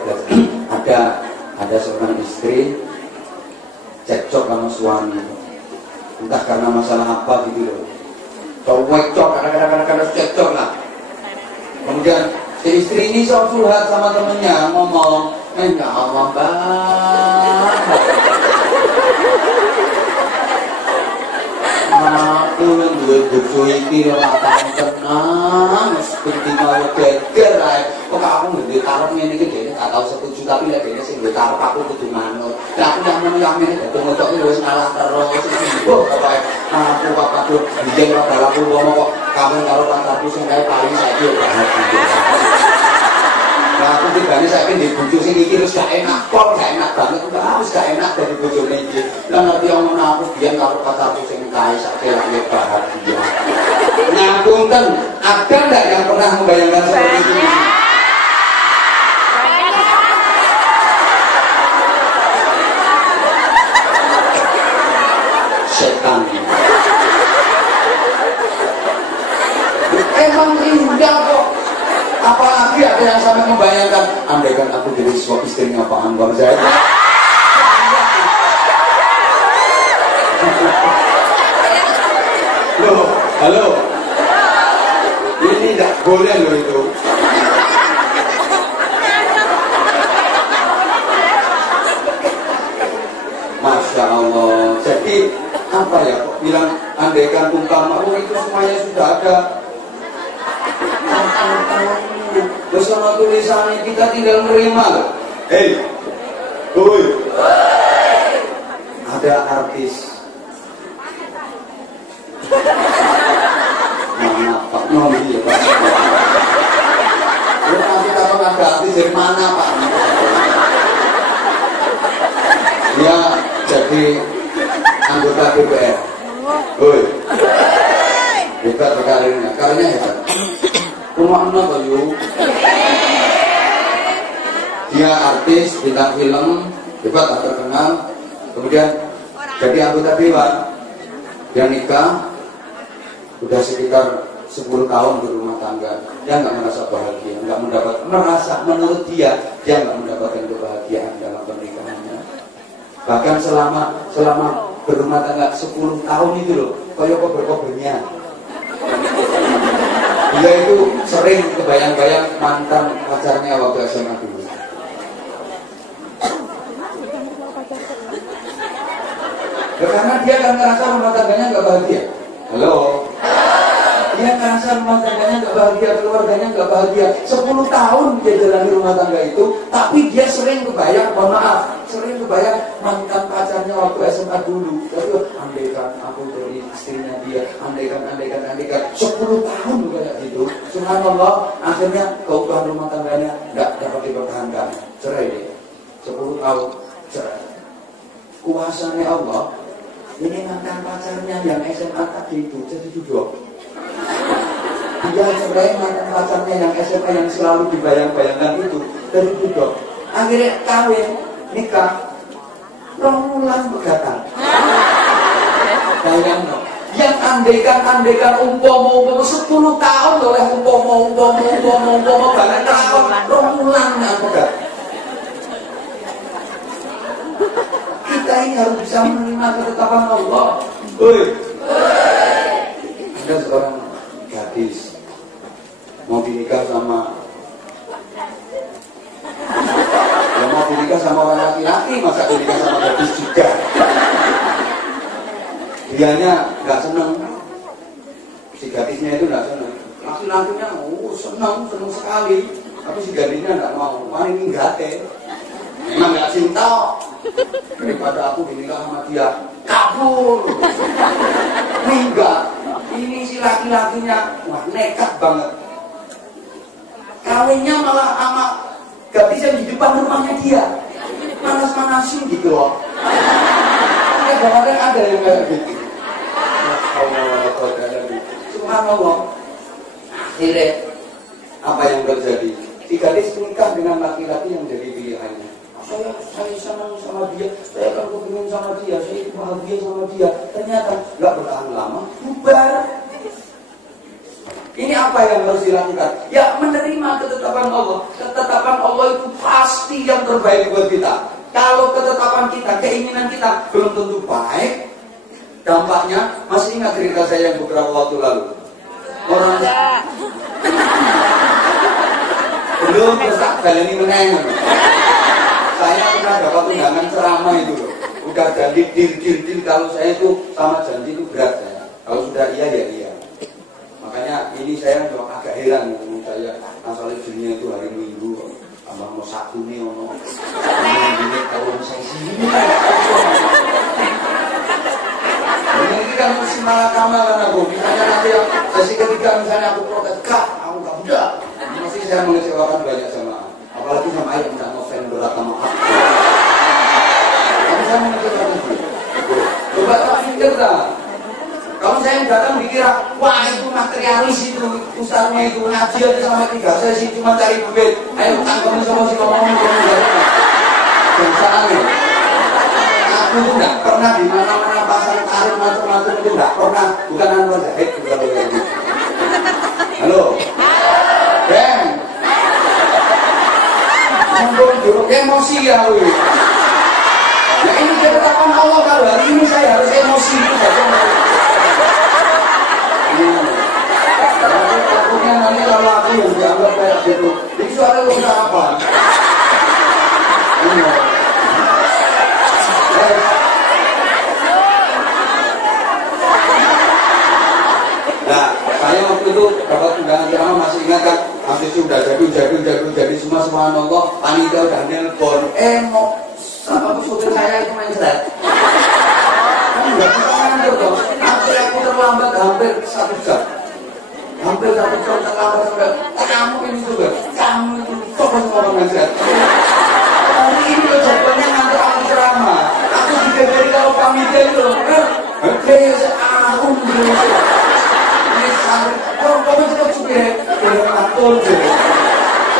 ada seorang istri cekcok sama suami. Entah karena masalah apa gitu loh. Cekcok kadang-kadang cekcok lah. Kemudian si istri ini curhat sama temennya ngomong, ya Allah Bang, aku yang duwe bojo iki ora tau tenang, seperti mau geger ae. Kok aku ngene karep ngene iki dene gak tau setuju tapi lek dene sing duwe karep aku kudu manut. Lah aku yang ngene dadi ngocok iki wis ngalah terus. Oh, bae. Aku papaku biyen ora dalam ngomong kok kawin karo pacarku sing kae paling saiki yo bahagia. Nah, aku tibane saiki ndek bojo sing iki wis gak enak, kok gak enak banget, wis gak enak dadi bojone iki. Lah ngerti omong aku biyen karo pacarku sing kae saiki lagi bahagia. Nah, punten, ada enggak yang pernah membayangkan seperti itu? Setan. Emang indah kok. Apalagi ada yang sampai membayangkan, andaikan aku jadi suami istrinya Pak Anwar Zaid. Loh, halo. Ini tidak boleh loh itu. Masya Allah. Jadi apa ya kok bilang andaikan umpama itu semuanya sudah ada. Bersama tulisannya kita tinggal menerima loh. Hei, ada artis. Mana Pak Nomi ya Pak? Nanti kalau ada artis dari mana Pak? Dia jadi anggota DPR. Hebat karirnya, hebat. Rumah toh yuk. Dia artis, bintang film, hebat, terkenal. Kemudian jadi anggota dewan. Dia nikah, udah sekitar 10 tahun berumah tangga. Dia nggak merasa bahagia, menurut dia nggak mendapatkan kebahagiaan dalam pernikahannya. Bahkan selama berumah tangga 10 tahun itu loh, kober-kobernya. Dia itu sering kebayang-bayang mantan pacarnya waktu SMA dulu. Karena dia kan ngerasa rumah tangganya nggak bahagia. Halo. Dia ngerasa rumah tangganya nggak bahagia, keluarganya nggak bahagia. 10 tahun dia jalani rumah tangga itu, tapi dia sering kebayang, sering kebayang mantan pacarnya waktu SMA dulu. Tapi andaikan aku dari istrinya dia, andaikan 10 tahun kayak gitu. Subhanallah, akhirnya keutuhan rumah tangganya nggak dapat dipertahankan, cerai dia. 10 tahun cerai. Kuasanya Allah, ini mantan pacarnya yang SMA tadi itu jadi jodoh. Dia cerai mantan pacarnya yang SMA yang selalu dibayang-bayangkan itu dari jodoh. Akhirnya kawin, nikah, romulan begatan. Bayang dong. Yang andaikan umpama 10 tahun oleh umpama banget tahun romulan yang begat. Kita ini harus bisa menerima ketetapan Allah. Ada seorang gadis mau dinikah sama orang laki-laki, masa dinikah sama gadis juga. Dianya nggak seneng, si gadisnya itu nggak seneng. Laki-lakinya seneng sekali, tapi si gadisnya nggak mau. Wah ini gate, memang nggak cinta. Daripada aku dinikah sama dia, kabur, minggat. Ini si laki-lakinya, wah nekat banget. Kawinnya malah sama gadis yang di depan rumahnya dia, manas-manasin gitu loh. Kemarin ada yang kayak gitu. Subhanallah. Akhirnya apa yang terjadi? Si gadis menikah dengan laki-laki yang jadi pilihannya. Saya senang sama dia, saya akan kepingin sama dia, saya bahagia sama dia. Ternyata nggak bertahan lama, bubar. Ini apa yang harus dilakukan? Ya menerima ketetapan Allah. Ketetapan Allah itu pasti yang terbaik buat kita. Kalau ketetapan kita, keinginan kita belum tentu baik, dampaknya masih ingat cerita saya yang beberapa waktu lalu. Orang belum besar kalian ini menengah. Saya pernah dapat undangan ceramah itu loh. Udah janji deal kalau saya itu sama janji itu berat saya. Kalau sudah iya ya iya. Makanya ini saya juga agak heran saya masalah dunia itu hari Minggu tambah mau Sabtu nih ono. Ini kalau saya sini. Ini kan mesti malah kamal kan aku. Misalnya nanti yang sesi ketiga misalnya aku protes, kak, aku gak udah. Mesti saya mengecewakan banyak jamaah. Apalagi sama ayah yang gak ngefan berat sama aku. Tapi saya mengecewakan itu. Coba tak pikir dah. Kalau saya datang dikira, wah itu materialis itu, usahanya itu ngaji aja sama 3 sesi cuma cari duit. Ayo tanggung sama si ngomong bangsaan ya. Aku tuh nggak pernah di mana-mana pasang tarik macam-macam itu nggak pernah. Bukan Anwar Zahid, bukan begitu. Halo, Ben. Ngomong dulu emosi ya, wih. Ya ini ketetapan Allah kalau hari ini saya harus emosi itu saja. Takutnya nanti kalau aku yang dianggap kayak gitu, jadi suara lu udah apa? Nah, saya waktu itu dapat undangan ceramah masih ingat kan? Masih sudah jadi semua subhanallah, panitia udah nelpon, mau sama supir saya itu main selat. Kan nggak bisa ngantor dong. Akhirnya aku terlambat hampir 1 jam. Hampir 1 jam terlambat sampai kamu ini juga, kamu itu coba semua orang main selat. Hari ini loh jawabannya ngantor aku ceramah. Aku juga dari kalau panitia itu loh. Oke, aku dulu. Ini sampai, kamu cepat supir, udah ngatur jadi.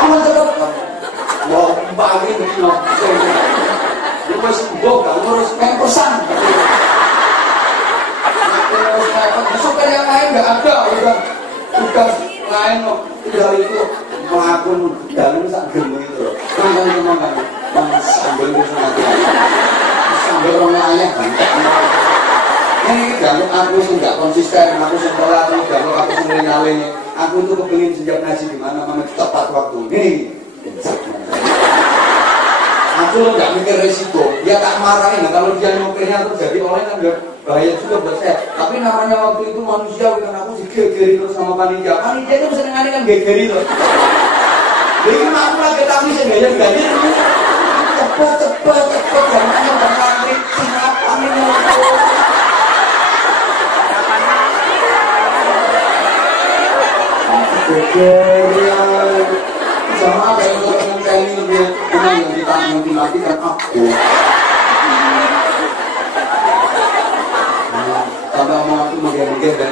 Kamu cepat. Wah, pagi begini. Lu masih bohong, kamu harus main pesan. Besok yang lain nggak ada, udah lain loh. Tinggal itu melakukan dalam sak gemu itu loh. Teman-teman, sambil itu nanti, sambil orang ayah kan. Ini dianggap aku nggak konsisten, aku sekolah, aku dianggap aku semuanya. Aku tuh kepingin sejak ngaji di mana-mana tepat waktu. Ini. Aku nggak mikir resiko, dia tak marahin. Nah, kalau dia nyopirnya terjadi oleh kan bahaya juga buat saya. Tapi namanya waktu itu manusia, kan aku digegeri terus sama panitia. Panitia itu senengannya kan gegeri loh. Jadi aku lagi tapi saya gaya cepet, jangan berlari, kenapa ini? Gegeri, sama apa yang orang kayak ini lebih yang ditanggung dimatikan aku. Tambah mau aku menggeger dan